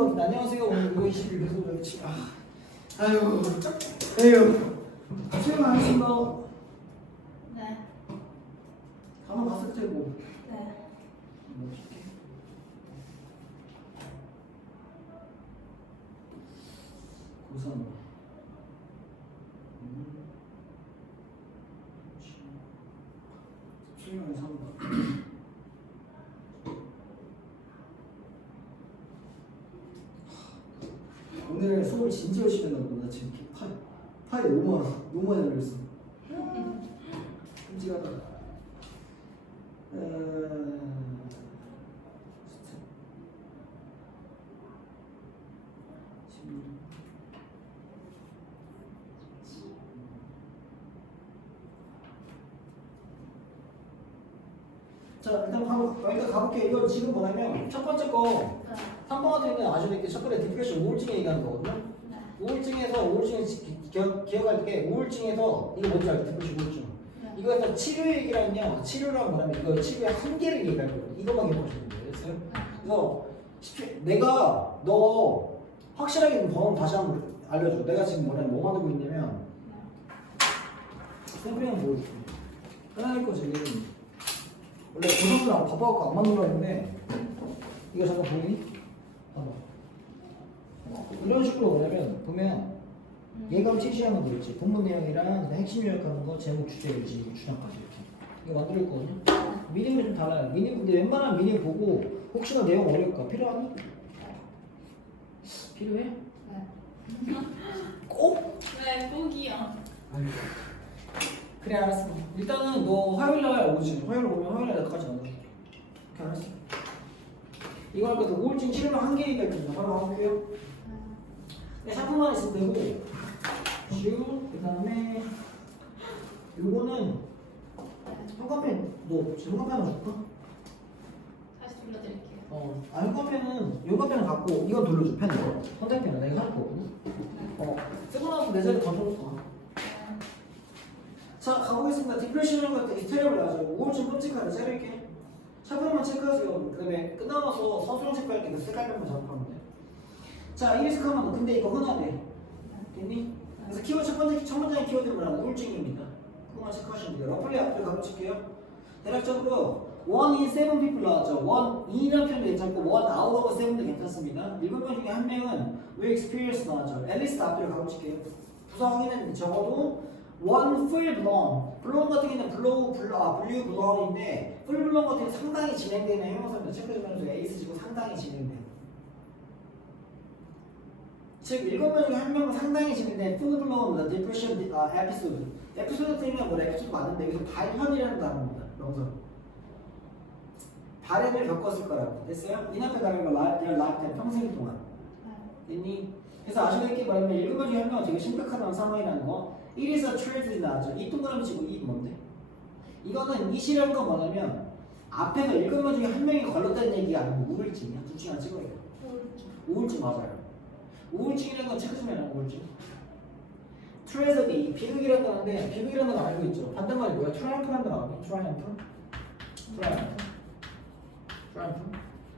것 같은데 안녕하세요. 오늘 6월 20일 계속 그렇지. 아유. 수영 안 했습니다. 네. 단어 봤을 테고. 네. 뭐 어떻게? 고선. 수영을 산다. 오늘 수업을 진짜 열심히 했나 보다. 지금 파이 너무 많이 열렸어. 끔찍하다. 자 일단 가볼게요. 이거 지금 뭐냐면 첫 번째 거 3번 같은 경우는 아셔야 될 게 첫 번째 디프레션 우울증 얘기하는 거거든요. 네. 우울증에 기억할 게 우울증에서 이거 뭔지 알죠? 디프레션 우울증. 네. 이거에서 치료 얘기랑요. 치료랑 뭐냐면 이거 치료의 한계를 얘기할 거예요. 이것만 기억하시면 돼요. 됐어요? 그래서 내가 너 확실하게 번호 다시 한번 알려줘. 내가 지금 뭐 만들고 있냐면 샘플링 한번 보여줄게. 하나님 거 지금 원래 고정이랑 바빠갖고 안 만들어 했는데 이거 잠깐 보니? 봐봐. 이런 식으로 뭐냐면 보면 예감 제시하는 거 있지. 본문 내용이랑 핵심 요약하는 거, 제목, 주제, 의지, 주장까지 이렇게 이거 만들 거거든요. 미니는 좀 달라요. 미니 근데 웬만한 미니 보고 혹시나 내용 어려울까 필요하니? 필요해? 네. 꼭? 네, 꼭이요. 아유. 그래 알았어. 일단은 너 화요일날 오지. 화요일 오면 화요일날 나까지 안 오게. 오케이 알았어. 이거 할 거도 우울증 치료랑 한계가 있거든요. 바로 가볼게요. 네, 샴푸만 있으면 되고 그 다음에 요거는 형광펜 너 형광펜 하나 줄까? 다시 불러드릴게요. 형광펜은 형광펜은 갖고 이건 돌려줘. 펜 이거 선택펜은 내가 할 거거든. 쓰고 나서 내 자리에 던져줬어. 자 가보겠습니다. 디프레션이라는 것도 디테일을 나가죠. 우울증 끔찍하다. 자를게. 샤프만 체크하세요. 그 다음에 끝나서 서술형 체크할 때 그 색깔별만 작업하면 돼. 자 이리스 카마도 근데 이거 흔하대. 됐니? 그래서 키워드 첫 번째 키워드는 뭐냐? 우울증입니다. 그거만 체크하시면 돼요. 러플리 앞으로 가보실게요. 대략적으로 1 in 7 people 나왔죠. 1 in이라는 표현도 괜찮고 1 out of 7도 괜찮습니다. 7명 중에 한 명은 will experience 나왔죠. 앨리스 앞으로 가보실게요. 구성에는 적어도 1 full blown. blown 같은 경우는 blue blown인데 full blown 같은 경우는 상당히 진행되는 형용사입니다. 체크 좀 해주세요. 에이스 지금 상당히 진행돼요. 즉 7명 중에 한 명은 상당히 진행된 full blown depression episode. 에피소드 때문에 뭐 에피소드 많은데 여기서 발현이라는 단어입니다. 명사. 발현을 겪었을 거라고. 됐어요? 이나페 가는 거 their lifetime 평생 동안. 됐니? 그래서 아셔야 될 게 뭐냐면 7명 중에 한 명은 되게 심각한 상황이라는 거. It is a tragedy 나왔죠. 이 동그라미 치고 이 뭔데? 이거는 이시라는 건 뭐냐면 앞에서 7명 중에 한 명이 걸렸다는 얘기가 아니고 우울증이야. 둘 중에 하나 찍어야 돼요. 우울증 맞아요. 우울증이라는 건 체크 좀 해라. 우울증. 트레저디 비극이라는 건데 비극이라는 건 알고 있죠. 반대말이 뭐야? 트라이언프라는 거 알고? 트라이언프?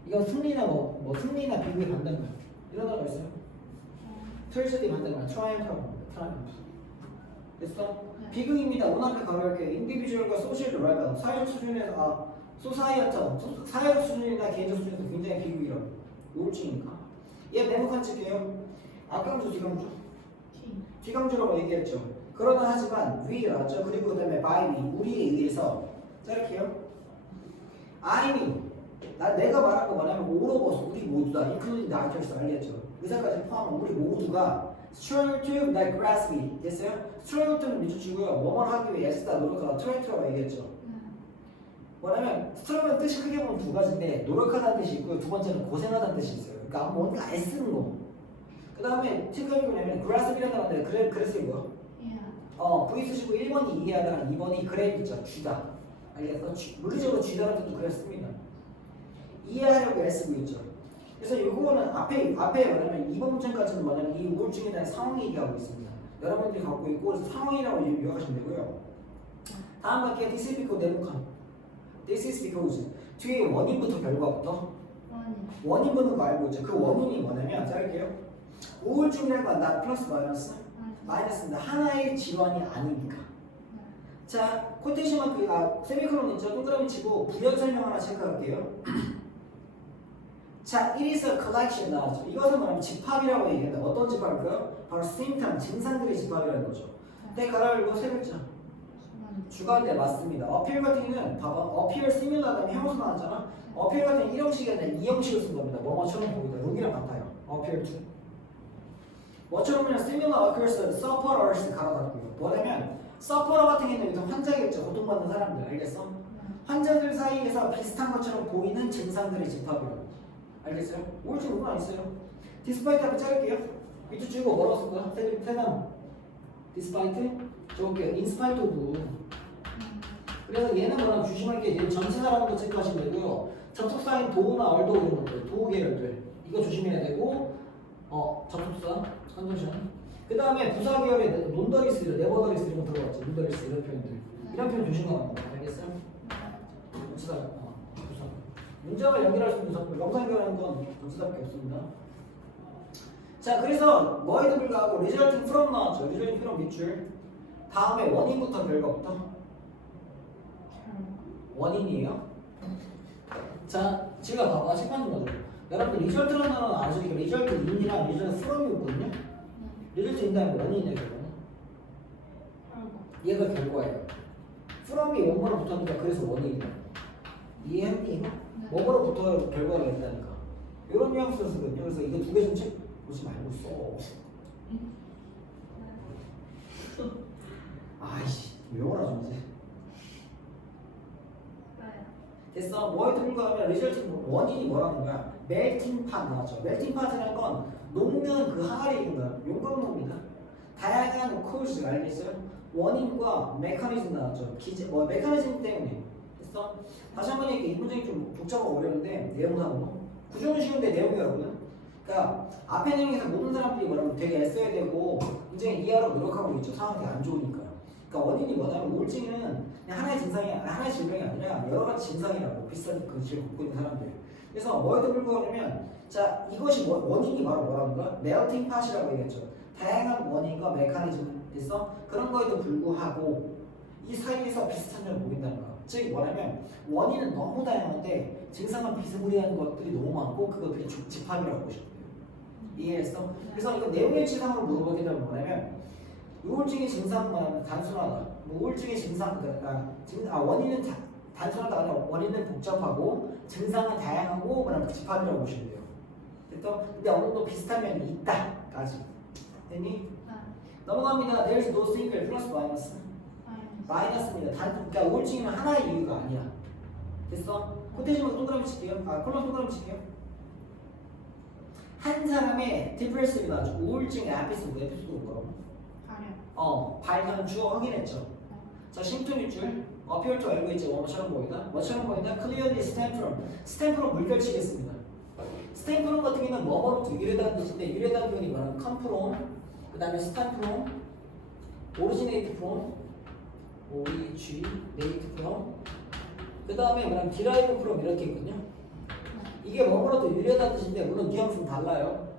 이건 승리나 뭐 승리나 비극이 반대말. 이런 단어가 있어요. 트레저디 반대말 트라이언프라고. 됐어? 비극입니다. 원앞에 가로열게 인디비주얼과 소셜 라이벌 사회적 수준에서 사회적 수준이나 개인적 수준에서 굉장히 비극이라고. 우울증이니까. 얘 메모칸 칠게요. 악감주, 뒤감주. 뒤감주라고 얘기했죠. 그러나 하지만 we 나왔죠. 그리고 그 다음에 by me 우리에 의해서 자를게요. I mean 내가 말한 거 뭐냐면 all of us 우리 모두다 including the actors 알겠죠. 의사까지 포함한 우리 모두가 struggle to like grasp me 됐어요? struggle to는 밑줄치고요. 뭐만 하기 위해 애쓰다 노력하다 try to라고 얘기했죠. 뭐냐면 struggle은 뜻이 크게 보면 두 가지인데 노력하다는 뜻이 있고요. 두 번째는 고생하다는 뜻이 있어요. 그러니까 뭔가 애쓰는 거. 그 다음에 체크하기 뭐냐면 grasp이라는 건데 그래서 이거 V 쓰시고 1번이 이해하다가 2번이 그래 있죠. 쥐다. 알겠어? 물리적으로 쥐다라는 뜻도 그랬습니다. 이해하려고 애쓰고 있죠. 그래서 이거는 앞에 뭐냐면 2번 문장까지는 뭐냐면 이 우울증에 대한 상황 얘기하고 있습니다. 여러분들이 갖고 있고 그래서 상황이라고 유효하시면 되고요. 다음 밖에 this is because 네모칸. this is because 뒤에 원인부터 결과부터 원인 보는 거 알고 있죠. 그 원인이 뭐냐면 우울증이라는 건 나 플러스 마이너스? 마이너스입니다. 하나의 질환이 아니니까. 자, 코테이션 마크, 세미콜론 있죠? 동그라미 치고 부연 설명 하나 체크할게요. 자, it is a collection 나왔죠. 이것은 뭐냐면 집합이라고 얘기한다. 어떤 집합일까요? 바로 symptom, 증상들의 집합이라는 거죠. 네, 가라앉고 세 글자. 주관대 맞습니다. appear 같은 경우는 봐봐. appear similar 하면 형용사 나왔잖아. appear 같은 경우는 1형식이 아니라 2형식을 쓴 겁니다. 뭐뭐처럼 보이다. 룩이랑 같아요. appear to. 뭐처럼 그냥 similar occurs, sufferers 갈아놨고요. 뭐냐면 sufferer 같은 경우는 여기서 환자겠죠. 고통받는 사람들. 알겠어? 환자들 사이에서 비슷한 것처럼 보이는 증상들의 집합이라고. 알겠어요? 우울증 누구 안 있어요? despite 한번 자를게요. 밑줄 줄고 뭐라고 쓸 거야? 세남. despite? 적을게요. in spite of. 그래서 얘는 뭐라고 조심할 게 얘는 전체사라는 거 체크하시면 되고요. 접속사인 도나 얼도 이런 것들, 도 계열들 이거 조심해야 되고 접속사, 컨정션. 그 다음에 부사 계열의 논더리스, 네버더리스 이런 거 들어갔죠. 논더리스 이런 표현들. 이런 표현 조심하는 거 알겠어요? 부사, 부사. 문장을 연결할 수 있는 부사, 명사 연결하는 건 부사밖에 없습니다. 자, 그래서 뭐에도 불구하고 resulting from 나왔죠. resulting from 밑줄. 다음에 원인부터 결과부터. 원인이에요. 자, 제가 봐봐. 책판 좀 봐줘. 여러분들 리절트라는 단어는 아시죠? 리절트 인이랑 리절트 프롬이거든요. 리절트 인 다음에 원인이에요. 결과는. 얘가 결과예요. 프롬이 원모로 붙었으니까 그래서 원인이에요. 이해했니? 원모로 붙어야 결과가 있다니까. 이런 뉘앙스를 쓰거든요. 그래서 이거 두 개 좀 책 보지 말고 써. 아이씨, 외워라 좀 이제. 됐어. 뭐에 불과하면 리절트 원인이 뭐라는 거야? 멜팅 팟 나왔죠. 멜팅 팟이라는 건 녹는 그 항아리인 거야. 용광로입니다. 다양한 코스 알겠어요? 원인과 메커니즘 나왔죠. 메커니즘 때문에. 됐어? 다시 한번 얘기해. 이 문장이 좀 복잡하고 어려운데 내용상으로 구조는 쉬운데 내용이 어렵거든. 그러니까 앞에 내용에서 모든 사람들이 뭐라면 되게 애써야 되고 굉장히 이해하려고 노력하고 있죠. 상황이 안 좋으니까. 그러니까 원인이 뭐냐면 우울증은 그냥 하나의 증상이 하나의 질병이 아니라 여러 가지 증상이라고 비슷한 그 질병을 갖고 있는 사람들. 그래서 뭐에도 불구하면 자 이것이 원인이 바로 뭐라는가? 멜팅 팟이라고 얘기했죠. 다양한 원인과 메커니즘 있어 그런 거에도 불구하고 이 사이에서 비슷한 점을 보인다는 거. 즉 뭐냐면 원인은 너무 다양한데 증상은 비스무리한 것들이 너무 많고 그것들이 집합이라고 보시면 돼요. 이해했어? 그래서 이거 내용의 치상으로 물어보게 되면 뭐냐면 우울증의 증상만 단순하다. 우울증의 증상, 원인은 단순하다 아니라 원인은 복잡하고 증상은 다양하고 뭐냐면 집합이라고 보시면 돼요. 됐어? 근데 어느 정도 비슷한 면이 있다까지. 됐니? 넘어갑니다. There's no single 플러스 마이너스. 마이너스입니다. 그러니까 우울증이면 하나의 이유가 아니야. 됐어? 코테이션으로 동그라미 칠게요. 콜럼 동그라미 칠게요. 한 사람의 디프레스가 나죠. 우울증의 에피소드 뭐라고? 발견 주어 확인했죠. 자, 심토밑줄 어피얼도 알고 있죠. 뭐처럼 보이다? 뭐처럼 보인다? clearly stem from. 스탬프로 물결치겠습니다. 스탬프론 같은 경우는 뭐뭐로부터 유래다는 뜻인데 유래다는 표현이 뭐냐면 come from, 그 다음에 stem from, originate from, originate from, 그 다음에 뭐냐면 derive from 이렇게 있거든요. 이게 뭐뭐로부터 유래다는 뜻인데 물론 뉘앙스는 달라요.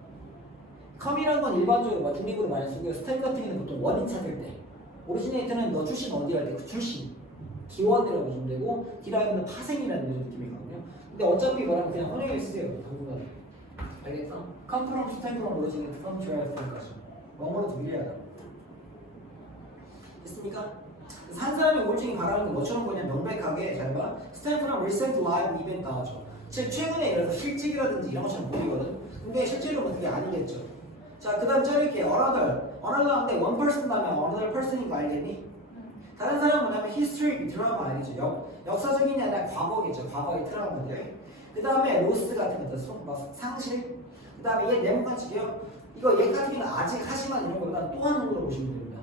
컴이라는 건 일반적으로 중립으로 많이 쓰고요. 스템 같은 경우는 보통 원인 찾을 때 오리지네이터는 너 출신 어디 할 때 그 출신 기원이라고 보시면 되고 디라이브는 파생이라는 이런 느낌이거든요. 근데 어차피 뭐라면 그냥 혼용해 쓰세요. 당분간 알겠어? Come from, stem from, originate from, derive from까지 원어로 유리하다. 됐습니까? 그래서 한 사람의 우울증이 바라는 건 뭐처럼 보냐 명백하게 잘 봐. stem from recent live event 나오죠. 즉 최근에 예를 들어서 실직이라든지 이런 것처럼 보이거든. 근데 실제로는 그게 아니겠죠. 자, 그 다음 자를게요. another 하는데 one person 다음에 another person인 거 알겠니? 다른 사람은 뭐냐면 history 드라마 알겠죠? 역사적인이 아니라 과거겠죠. 과거의 트라우마들. 그 다음에 loss 같은 것들, 상실. 그 다음에 얘 네모칸 칠게요. 이거 얘 같은 경우는 아직 하지만 이런 거보다 또한 정도로 보시면 됩니다.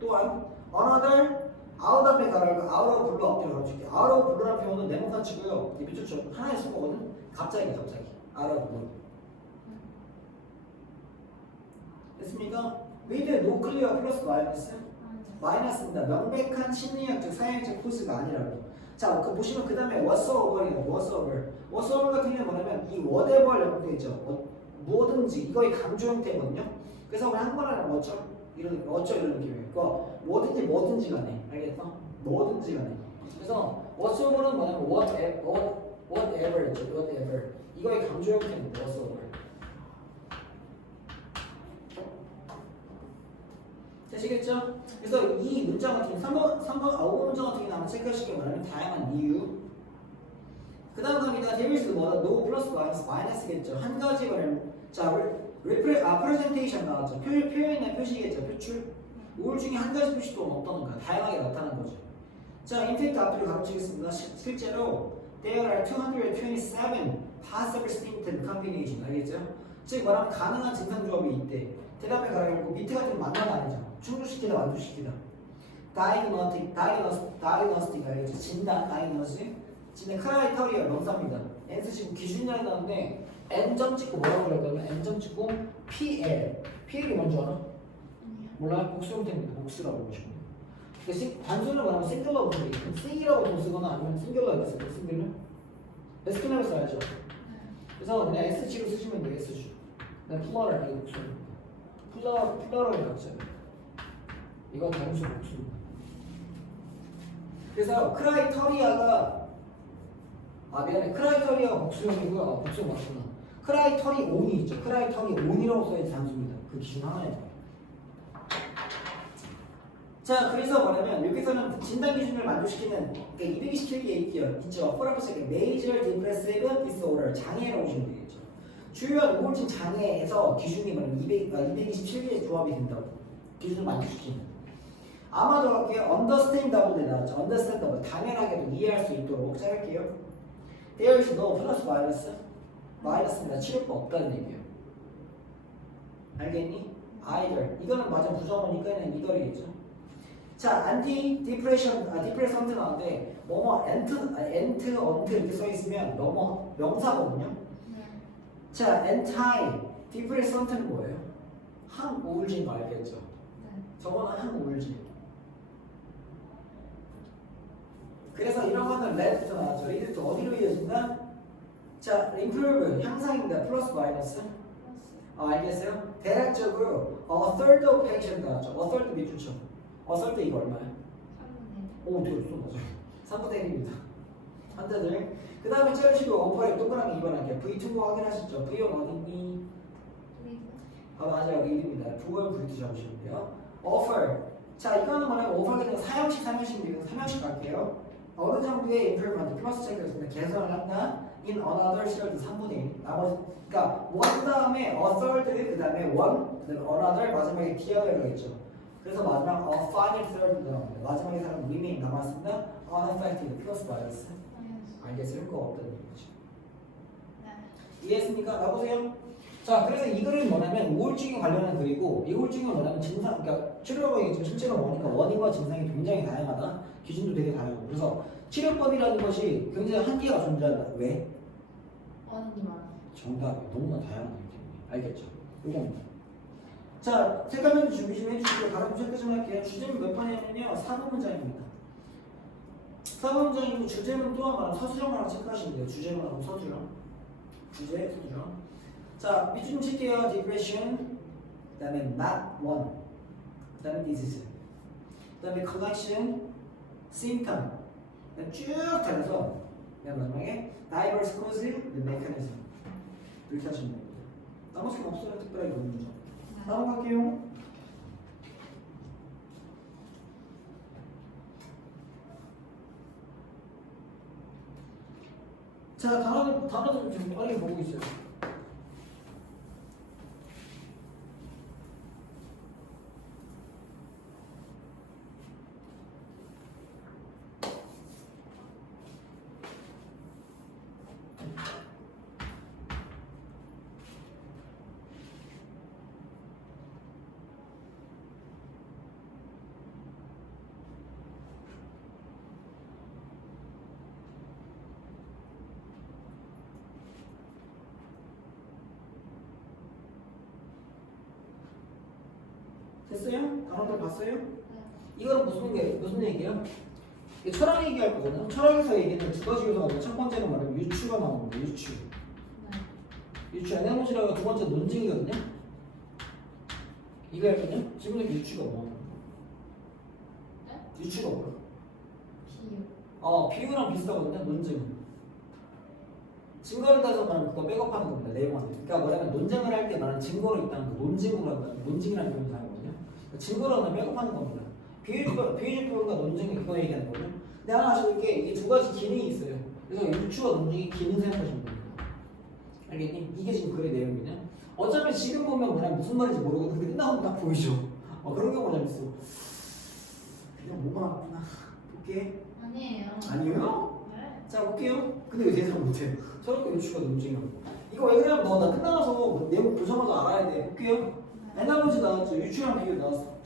또한 another out of에 가라고 out of blue 앞뒤로 가르칠게요. out of blue라는 표현은 네모칸 치고요. 이 밑줄 하나에 쓸 거거든. 갑자기 out of blue. 됐습니까? with no clear 플러스 마이너스? 마이너스입니다. 명백한 심리학적 사회학적 코스가 아니라고. 자, 그 보시면 그 다음에 whatsoever이에요. whatsoever. whatsoever 같은 경우는 뭐냐면 이 whatever 연구되어 있죠. 뭐든지 이거의 강조 형태거든요. 그래서 우리 한국말하면 어쩌 이런 느낌이에요. 그거 뭐든지 간에 알겠어? 뭐든지 간에. 그래서 whatsoever는 뭐냐면 whatever죠. whatever 이거의 강조 형태입니다. whatsoever. 되시겠죠? 그래서 이 문장 같은 5번 문장 같은 경우는 아마 체크하실 게 뭐냐면 다양한 이유. 그 다음 갑니다. 데빌스 뭐다? no 플러스 마이너스겠죠. 한 가지 말은 자 프레젠테이션 나왔죠. 표현이나 표시겠죠. 표출. 우울 중에 한 가지 표시 또는 어떤 건가 다양하게 나타난 거죠. 자 인텍트 앞뒤로 가로치겠습니다. 실제로 there are 227 possible symptom combination 알겠죠? 즉 말하면 가능한 증상 조합이 있대. 대답에 가려고 밑에 같은 만난 아니죠. 충족시키다 만족시키다. diagnostic 알겠죠? 진단 diagnosis 진단 크라이터리아 명사입니다. N 쓰시고 기준이라는 다음에 N점 찍고 뭐라고 그럴까요? N점 찍고 PL이 뭔지 알아? 몰라? 복수 형태입니다. 복수라고 보시면 단순을 말하면 싱글러 보면 C라고 좀 쓰거나 아니면 싱글러 이렇게 쓰고 싱글러 에스크레를 써야죠. 그래서 그냥 SG로 쓰시면 돼요. SG 그냥 플러럴 이거 복수입니다. 플러럴이 없어요. 이거 단수 복수입니다. 그래서 크라이터리아가 크라이터리아가 복수형이고요. 복수 맞구나. 크라이터리 온이 있죠. 크라이터리 온이라고 써야지 단수입니다. 그 기준 하나에. 자, 그래서 뭐냐면 여기서는 진단 기준을 만족시키는 227개 있죠. 포라포스의 Major Depressive Disorder 장애라고 보시면 되겠죠. 주요한 우울증 장애에서 기준이 뭐냐면 227개의 조합이 된다고. 기준을 만족시키는. 아마도 할게요. Understandable 나왔죠. Understandable 당연하게도 이해할 수 있도록 짧게요. There is no 플러스 마이너스입니다. 치료법 없다는 얘기예요. 알겠니? either 이거는 맞아 부정어니까 그냥 이더이겠죠. 자, 디프레션트 나오는데 뭐뭐 엔트 이렇게 써 있으면 너무 명사거든요. 자, 디프레션트는 뭐예요? 항우울증인 거 알겠죠? 저거는 항우울증. 그래서 이런 거는 레드부터 나왔죠. 레드부터 어디로 이어진다? 자, improve 향상입니다. 플러스 마이너스. 알겠어요? 대략적으로 a third of patient 나왔죠. a third 몇 주죠? a third 이거 얼마야? 3분의 오, 되게 좋은 거죠. 3분의 1입니다. 환자들. 그 다음에 째우시고 어퍼에 동그라미 2번 할게요. V2 확인하셨죠? V1 어딨니? 맞아요. 여기 1입니다. 9번 V2 잡으시면 돼요. offer. 자, 이거는 뭐냐면 offer는 사형식 3형식 갈게요. 어느 정도의 improvement 플러스 체크였습니다. 개선을 한다. in another third 3분의 1. 나머지 그러니까 one 다음에 a third 그 다음에 one 그 다음에 another 마지막에 디어가 있죠. 그래서 마지막 a final third 나옵니다. 마지막에 사람 remain 남았습니다. unaffected 플러스 마이너스. 알겠어요? 효과가 없다는 얘기죠. 이해했습니까? 나보세요. 자, 그래서 이 글은 뭐냐면 우울증에 관련한 글이고 이 우울증은 뭐냐면 증상, 그러니까 치료라고 얘기했지만 실제로 뭐니까 원인과 증상이 굉장히 다양하다. 기준도 되게 다양하고 그래서 치료법이라는 것이 굉장히 한계가 존재한다. 왜? 원인이 많아. 정답이 너무나 다양하기 때문에 알겠죠? 이겁니다. 자, 색깔면 준비 좀 해주시고 다른 체크 좀 할게요. 주제는 몇 번이냐면요 4번 문장입니다. 4번 문장이고 주제는 또 한 번 서술형으로 체크하시면 돼요. 주제문하고 서술형. 주제, 서술형. 자, 밑줄 좀 칠게요. depression, 그 다음에 not one, 그 다음에 disease, 그 다음에 collection, symptom, 쭉 달려서 맨 마지막에 diverse cause, the mechanism 이렇게 하시면 됩니다. 나머지는 없어요. 특별하게 없는 거죠. 다음 갈게요. 자, 단어들 좀 빨리 보고 있어요. 됐어요? 단어들 봤어요? 이거는 무슨 얘기예요? 이게 철학 얘기할 거잖아요. 철학에서 얘기하는 두 가지 요소가 첫 번째는 말하면 유추가 나옵니다. 유추 에너지라고 두 번째 논증이거든요. 이거 했거든요. 지금 유추가 뭐? 네? 유추가 뭐야? 비유. 비유랑 비슷하거든요. 논증. 증거를 따서 말하면 그거 백업하는 겁니다. 내용한테. 그러니까 뭐냐면 논쟁을 할 때 말하는 증거로 있다는 거. 논증이라는 표현이 사용하거든요. 그러니까 증거로 하면 백업하는 겁니다. 비유적 표현과 논증은 이거 얘기하는 거죠. 근데 하나 아시게 이게 두 가지 기능이 있어요. 그래서 유추와 논증이 기능 생각하시면 됩니다. 알겠니? 이게 지금 글의 내용이냐? 어차피 지금 보면 그냥 무슨 말인지 모르고 근데 끝나고 딱 보이죠. 그런 경우가 좀 있어. 그냥 뭐가 나쁘나 볼게. 아니에요. 아니에요? 네. 자 볼게요. 근데 왜 대답 못해? 저렇게 유추가 논증이라고. 이거 왜 그러냐면 너 나 끝나서 내용 보자마자 알아야 돼. 볼게요. 에나로지 나왔죠. 유추랑 비교 나왔어.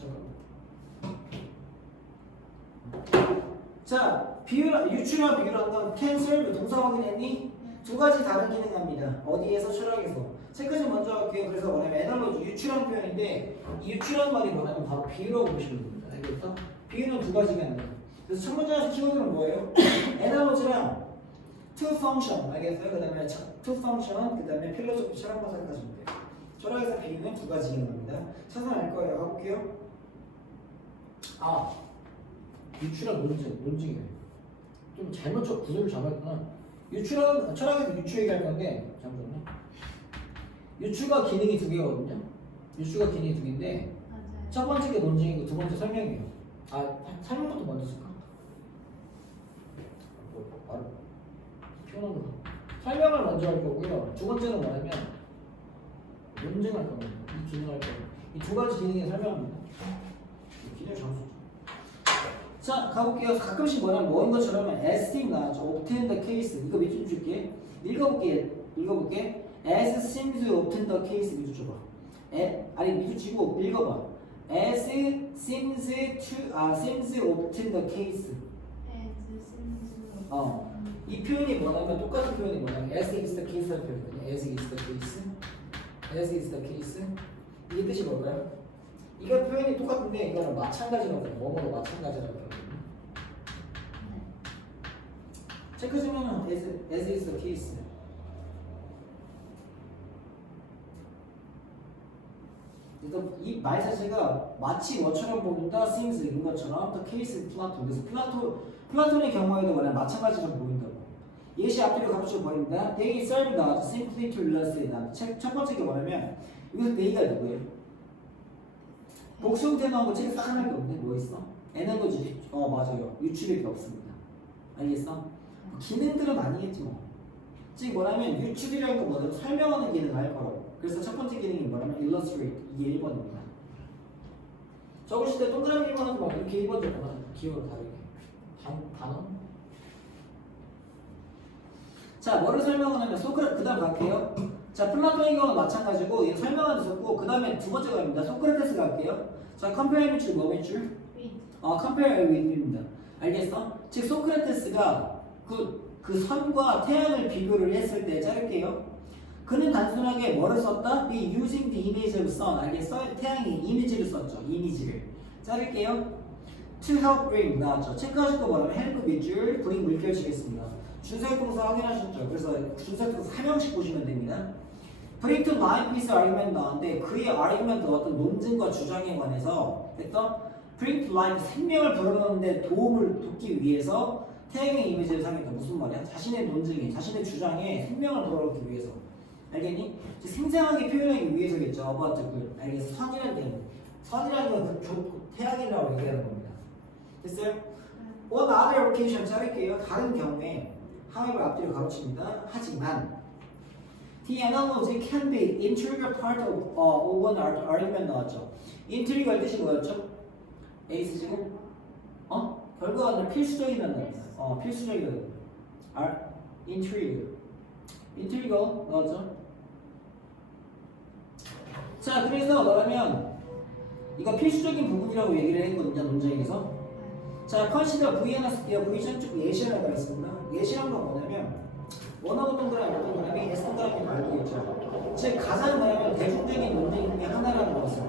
자, 유추랑 비교를 한다면 캔슬 동사 확인했니? 두 가지 다른 기능합니다. 어디에서? 철학에서. 세 가지 먼저 할게요. 그래서 뭐냐면 에나로지 유추라는 표현인데 이 유추라는 말이 뭐냐면 바로 비유라고 보시면 됩니다. 알겠어? 비유는 두 가지가 있는 거예요. 그래서 첫 번째 키워드는 뭐예요? 에나로지랑 to function 알겠어요? 그 다음에 to function 그 다음에 필로소피 철학만 생각하시면 돼요. 철학에서 비유는 두 가지 기능합니다. 찾아서 알 거예요. 가볼게요. 유추랑 논증이에요. 좀 잘못 구조를 잡았구나. 철학에서 유추 얘기할 건데 잠깐만요. 유추가 기능이 두 개거든요. 유추가 기능이 두 개인데 맞아요. 첫 번째 게 논증이고 두 번째 설명이에요. 설명부터 먼저 쓸까? 바로 표현으로 설명을 먼저 할 거고요. 두 번째는 뭐냐면 논증할 겁니다. 이 기능할 거예요. 이 두 가지 기능에 설명합니다. 기능 장수. 자 가볼게요. 가끔씩 뭐냐면 뭐인 것처럼 esteem 나왔죠. obtain the case 이거 밑줄 줄게. 읽어볼게. as seems to obtain the case 밑줄 줘봐. 아니 밑줄 치고 읽어봐. as seems to obtain the case. 이 표현이 뭐냐면 똑같은 표현이 뭐냐면 as is the case라는 표현이거든요. as is the case. as is the case. 이게 뜻이 뭘까요? 이거 표현이 똑같은데 이거는 마찬가지라고 해요. 뭐뭐도 마찬가지라고 해요. 체크 중에는 as is the case. 그래서 이 말 자체가 마치 뭐처럼 보인다, seems 인 것처럼 the case 플라톤. 그래서 플라톤의 경우에도 뭐냐 마찬가지로 보인다고. 예시 앞뒤로 가로치고 버린다. They serve not simply to illustrate. 첫 번째 게 뭐냐면 여기서 they가 누구예요? 복수형태 나온 거 책에 딱 하나밖에 없네. 뭐 있어? 에너지. 맞아요. 유추력이 없습니다. 알겠어? 기능들은 아니겠지 뭐. 즉 뭐냐면 유추이라는 건 뭐냐면 설명하는 기능을 할 거라고. 그래서 첫 번째 기능이 뭐냐면 illustrate. 이게 1번입니다. 적으실 때 동그라미 1번 하지 말고 이렇게 1번 적거나 기호로 다르게. 단어? 자, 뭐를 설명하냐면 그 다음 갈게요. 자, 플라톤의 경우는 마찬가지고 얘 설명하는 있었고 그 다음에 두 번째 갑니다. 소크라테스 갈게요. 자, compare with 뭐 with? compare with입니다. 알겠어? 즉 소크라테스가 그 선과 태양을 비교를 했을 때 자를게요. 그는 단순하게 뭐를 썼다? Be using the image of sun. 알겠어? 태양의 이미지를 썼죠. 이미지를. 자를게요. To help bring 나왔죠. 체크하실 거 뭐냐면 help 밑줄 bring 물결 치겠습니다. 준설동사 확인하셨죠? 그래서 준설동사 3명씩 보시면 됩니다. Bring to life his argument 나왔는데 그의 argument 어떤 논증과 주장에 관해서 했던 Bring to life 생명을 불어넣는데 도움을 돕기 위해서 태양의 이미지를 사용했다. 무슨 말이야? 자신의 논증에 자신의 주장에 생명을 불어넣기 위해서. 알겠니? 생생하게 표현하기 위해서겠죠. about the 알겠어? 선이라는 건 태양이라고 얘기하는 겁니다. 됐어요? On other occasion 자를게요. 다른 경우에 however 앞뒤로 가로칩니다. 하지만 the analogy can be integral part of an argument 나왔죠. integral 뜻이 뭐였죠? 에이스 지금? 결과가 아니라 필수적이라는 겁니다. 필수적이라는 겁니다. integral 나왔죠? 자, 그래서 너라면 이거 필수적인 부분이라고 얘기를 했거든요. 논쟁에서. 자, 컨시더 V 하나 쓸게요. V 전쪽 예시라고 했습니다. 예시란 건 뭐냐면 원하고 동그라미, S 동그라미 말고겠죠. 즉 가장 뭐냐면 대중적인 논쟁 중에 하나라는 것을.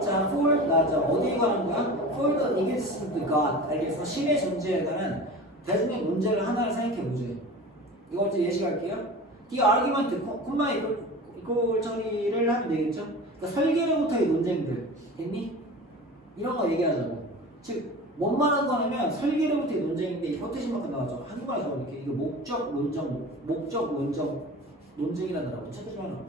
자, for 나죠. 어디에 관한 거야? For the existence of God. 알겠어? 신의 존재에 관한 대중적 논제를 하나를 생각해 보죠. 이거 이제 예시 갈게요. The argument, 콤마 이꼴 처리를 하면 되겠죠? 그러니까 설계로부터의 논쟁들 됐니? 이런 거 얘기하자고. 즉 뭔 말하는 거냐면 설계로부터의 논쟁인데 이거 뜻이만큼 나와죠. 한국말 적어볼게. 이거 목적 논정 논쟁이라더라고. 찾지 마라.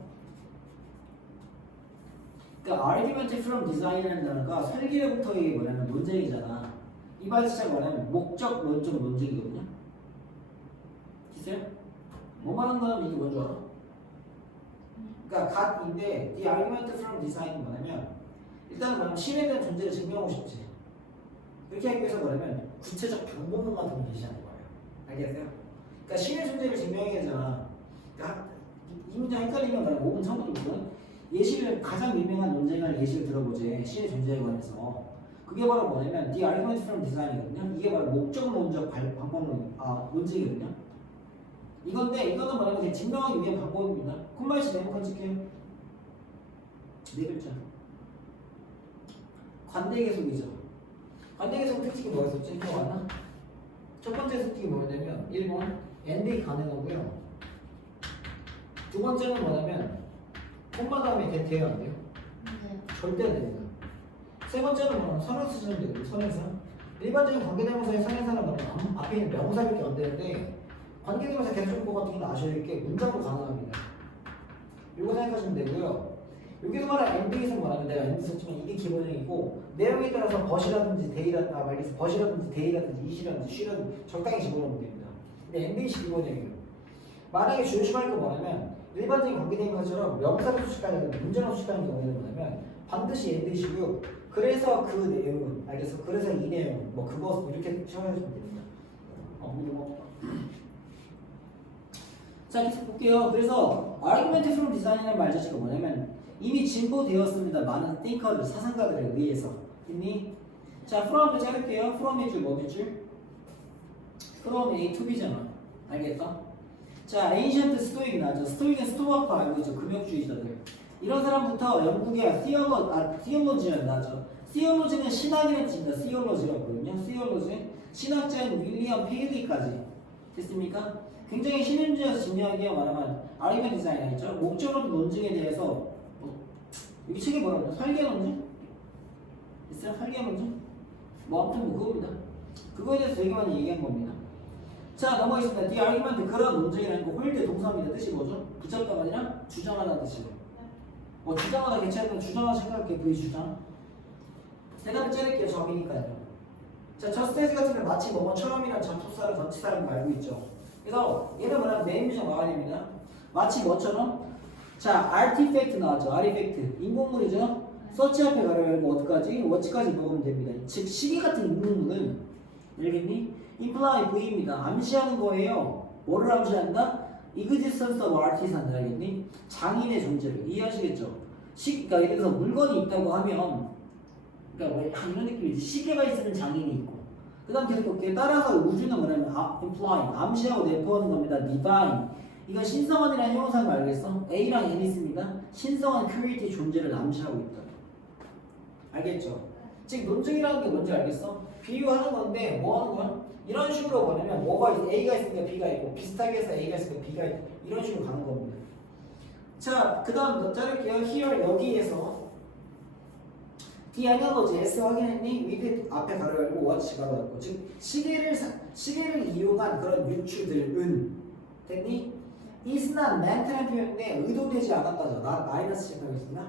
그러니까 argument from design이라는 단어가 설계로부터의 뭐냐면 논쟁이잖아. 이 말 자체가 뭐냐면 목적 논정 논쟁이거든요. 기세요? 뭐 말하는 거냐면 이게 뭔지 알아? 그러니까 갓인데 the argument from design이 뭐냐면 일단은 뭐냐면 신에 대한 존재를 증명하고 싶지. 이렇게 하기 위해서 뭐냐면 구체적 방법론 같은 걸 제시하는 거예요. 알겠어요? 그러니까 신의 존재를 증명하기 위해서잖아. 그러니까 이 문제 헷갈리면 나는 5분 참고도 있거든. 예시를 가장 유명한 논쟁을 예시를 들어보지. 신의 존재에 관해서. 그게 바로 뭐냐면 the argument from design이거든요. 이게 바로 목적론적 방법론 논쟁이거든요. 이건데 이거는 뭐냐면 그냥 증명하기 위한 방법입니다. 콤마이시 네모칸 칠게요. 네 글자. 관대계속이죠. 관대계속 특징이 뭐였었지? 이거 맞나? 첫 번째 특징이 뭐냐면 1번 엔딩이 가능하고요. 두 번째는 뭐냐면 콤마 다음에 대퇴가 안 돼요. 네. 절대 안 됩니다. 세 번째는 뭐냐면 선행사 쓰면 되고 선행사. 일반적인 관계대명사의 선행사는 뭐냐면 앞에 있는 명사밖에 안 되는데 관계대명사 계속 같은 경우는 아셔야 될 게 문장도 가능합니다. 이거 생각하시면 되고요. 여기서 말하는 엔딩에서 말하면 내가 엔딩 썼지만 이게 기본형이고 내용에 따라서 버시라든지 데이라든지 버시라든지 데이라든지 이시라든지 쉬라든지 적당히 집어넣으면 됩니다. 근데 엔딩이 기본형이에요. 만약에 조심할 거 뭐냐면 일반적인 관계대명사처럼 명사로 수식하는 문장으로 수식하는 경우에는 뭐냐면 반드시 엔딩이시고요. 그래서 그 내용은 알겠어? 그래서 이 내용 뭐 그거 이렇게 생각하시면 됩니다. 자 계속 볼게요. 그래서 argument from design이라는 말 자체가 뭐냐면 이미 진보되었습니다. 많은 띵커들, 사상가들에 의해서. 있니? 자, from 앞에 자를게요. from의 줄, 뭐의 줄? from A to B잖아. 알겠다? 자, ancient stoic 나죠. stoic은 스토아파 알고 있죠? 금욕주의자들. 이런 사람부터 영국의 theologian 나죠. theology는 신학이라는 뜻입니다. theology라고요. theology. 신학자인 윌리엄 페일리까지. 됐습니까? 굉장히 신임주에서 증명하기에 말하면 argument design 아니죠? 목적론 논증에 대해서 여기 책에 뭐라고 하죠? 설계 논증? 있어요? 설계 논증? 뭐 아무튼 뭐 그겁니다. 그거에 대해서 되게 많이 얘기한 겁니다. 자 넘어가겠습니다. The argument 그런 논쟁이라는 거 홀드 동사입니다. 뜻이 뭐죠? 붙잡다가 아니라 주장하다는 뜻이에요. 뭐 주장하다 괜찮으면 주장하다 생각할게요. V 주장. 대답을 째릴게요. 적이니까요. 자, 저스테이스 같은 경우 마치 뭐뭐처럼이란 접속사를 전치사라는 거 알고 있죠. 그래서 얘는 뭐냐면 네임유저 나와야 됩니다. 마치 뭐처럼 자, artifact 나왔죠. artifact. 인공물이죠. 서치 앞에 가려고 어디까지? what까지 넣으면 됩니다. 즉, 시계 같은 인공물은 알겠니? imply V입니다. 암시하는 거예요. 뭐를 암시한다? existence of artisan 알겠니? 장인의 존재를 이해하시겠죠? 그러니까 예를 들어서 물건이 있다고 하면 그러니까 뭐 이런 느낌이지. 시계가 있으면 장인이 있고 그 다음 계속 볼게요. 따라서 우주는 뭐냐면 imply, 암시하고 내포하는 겁니다. divine 이건 신성한이라는 형용사인 거 알겠어? A랑 N이 있습니다. 신성한 큐리티 존재를 암시하고 있다. 알겠죠? 즉 논증이라는 게 뭔지 알겠어? 비유하는 건데 뭐 하는 거야? 이런 식으로 뭐냐면 뭐가 A가 있으니까 B가 있고 비슷하게 해서 A가 있으니까 B가 있고 이런 식으로 가는 겁니다. 자, 그 다음 자를게요. here 여기에서 the analogy S 확인했니? with 앞에 가로 열고 watch 가로 열고 즉 시계를 이용한 그런 유추들은 됐니? is not ment라는 표현인데 의도되지 않았다죠. 나 마이너스 생각했습니다.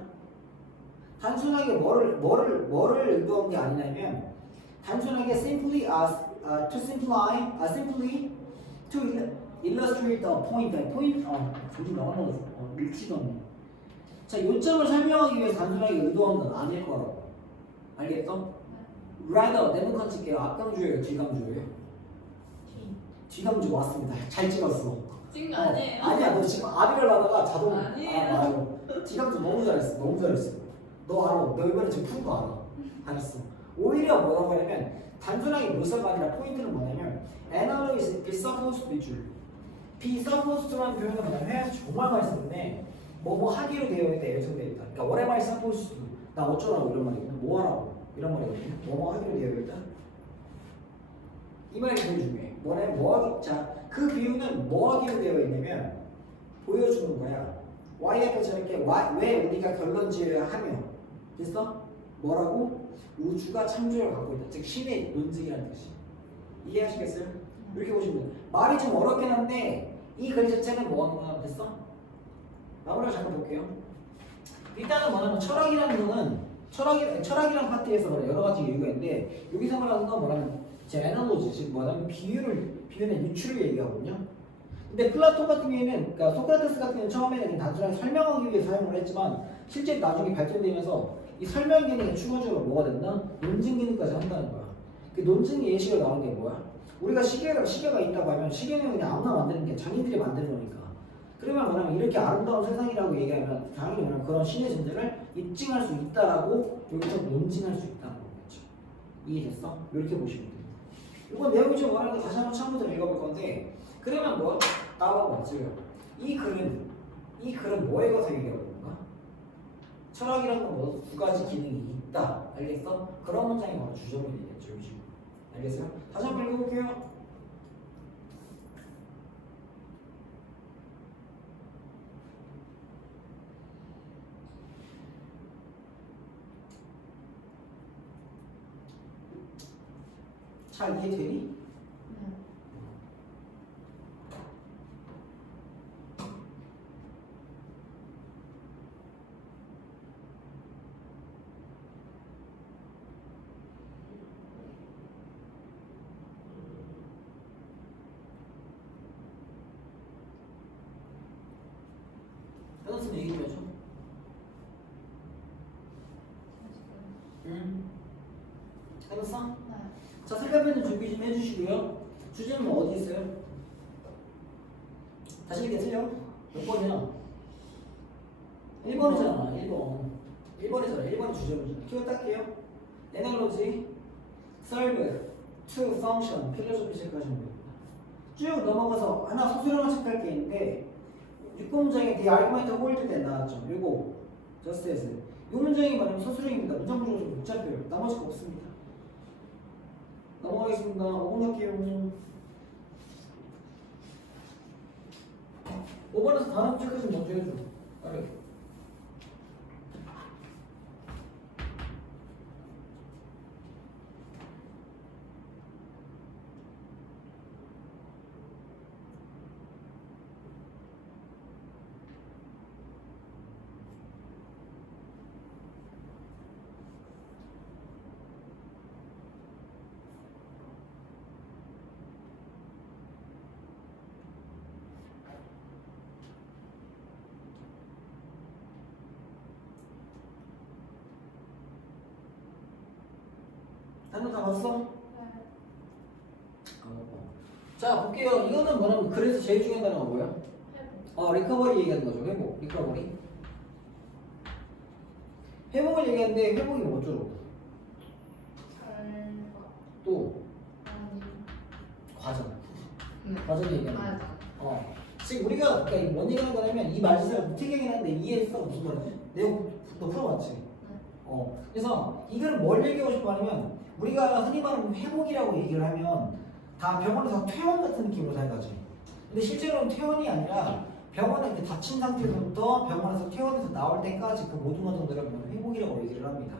단순하게 뭐를 의도한 게 아니냐면 단순하게 simply to illustrate the point. 조금 나와서 읽지도 않네. 자, 요점을 설명하기 위해서 단순하게 의도한 건 아닐 거라고. 알겠어? rather 네모칸 칠게요. 앞강주예요, 뒤강주예요? 뒤강주 맞습니다. 잘 찍었어. 찍은 거 아니에요? 아니야, 너 지금 아비를 하다가 자동. 아니에요. 뒤강주 너무 잘했어, 너무 잘했어. 너 알아, 너 이번에 지금 푼 거 알아. 알았어. 오히려 뭐라고 하냐면 단순하게 묘사가 아니라 포인트는 뭐냐면 analogy is supposed to be true. be supposed to라는 표현은 그냥 회화에서 정말 많이 쓰는데 뭐 하기로 되어 있다 이렇게 되어 있다. 그러니까 what am I supposed to? 나 어쩌라고 이런 말이거든. 뭐 하라고 이런 말이거든. 뭐 하기로 되어 있다. 이 말이 되게 중요해. 자, 그 비유는 뭐 하기로 되어 있냐면 보여주는 거야. Y앞에 저렇게 왜 우리가 결론 지어야 하며 됐어? 뭐라고? 우주가 창조를 갖고 있다. 즉 신의 논증이라는 뜻이. 이해하시겠어요? 이렇게 보시면 돼요. 말이 좀 어렵긴 한데 이 글 자체는 뭐 하는 거야? 됐어? 마무리를 잠깐 볼게요. 일단은 뭐냐면 철학이라는 거는 철학이란 파트에서 말해 여러 가지 이유가 있는데 여기서 말하는 건 뭐냐면 제 애널로지 즉 뭐냐면 비유는 유추를 얘기하거든요. 근데 플라톤 같은 경우에는 그러니까 소크라테스 같은 경우는 처음에는 그냥 단순하게 설명하기 위해 사용을 했지만 실제 나중에 발전되면서 이 설명 기능이 추가적으로 뭐가 된다? 논증 기능까지 한다는 거야. 그 논증 예시로 나오는 게 뭐야? 우리가 시계가 있다고 하면 시계는 그냥 아무나 만드는 게 장인들이 만드는 거니까. 그러면 뭐냐면 이렇게 아름다운 세상이라고 얘기하면 당연히 뭐냐면 그런 신의 존재를 입증할 수 있다라고 여기서 논증할 수 있다는 거겠죠. 이해됐어? 이렇게 보시면 돼요. 이건 내용이 좀 뭐라는 거 다시 한번 처음부터 읽어볼 건데 그러면 뭐 나와봐 맞죠? 이 글은 뭐에 관해서 얘기하는 건가? 철학이라는 건 뭐 두 가지 기능이 있다. 알겠어? 그런 문장이 바로 주저문이 되겠죠. 요즘. 알겠어요? 다시 한번 읽어볼게요. 잘 이해되니? 네. 해놨으면 얘기 좀 해줘. 응. 해놨어? 네. 자, 색깔펜 준비 좀 해주시고요. 주제는 뭐 어디 있어요? 다시 읽게 틀려? 몇 번이야? 1번이잖아. 1번. 1번이잖아. 1번이 주제문이잖아. 키워 딸게요. Analogy, Serve, To, Function, Philosophy까지 됩니다. 쭉 넘어가서 하나 소수령을 체크할 게 있는데 6번 문장에 The argument hold that 나왔죠. 요거 just as 이 문장이 말하면 소수령입니다. 문장 구조가 좀 복잡해요. 나머지 거 없습니다. 넘어가겠습니다. 5번 갈게요. 5번에서 단어 체크 좀 먼저 해줘. 빠르게. 단어 다 봤어? 네. 자 볼게요. 이거는 뭐냐면 그래서 제일 중요한 단어가 뭐야? 회복. 리커버리 얘기하는 거죠. 회복. 리커버리. 회복을 얘기하는데 회복이 뭐죠? 결과. 또 아니. 과정. 네. 과정 얘기하는 거. 맞아. 지금 우리가 그러니까 뭔 얘기하는 거냐면 이 말자가 무특이하긴 한데 이해했어? 무슨 말이지? 내용 너 풀어봤지? 네. 그래서 이걸 뭘 얘기하고 싶어 하냐면 우리가 흔히 말하는 회복이라고 얘기를 하면 다 병원에서 퇴원 같은 느낌으로 생각하지. 근데 실제로는 퇴원이 아니라 병원에 이렇게 다친 상태에서부터 병원에서 퇴원해서 나올 때까지 그 모든 과정들을 회복이라고 얘기를 합니다.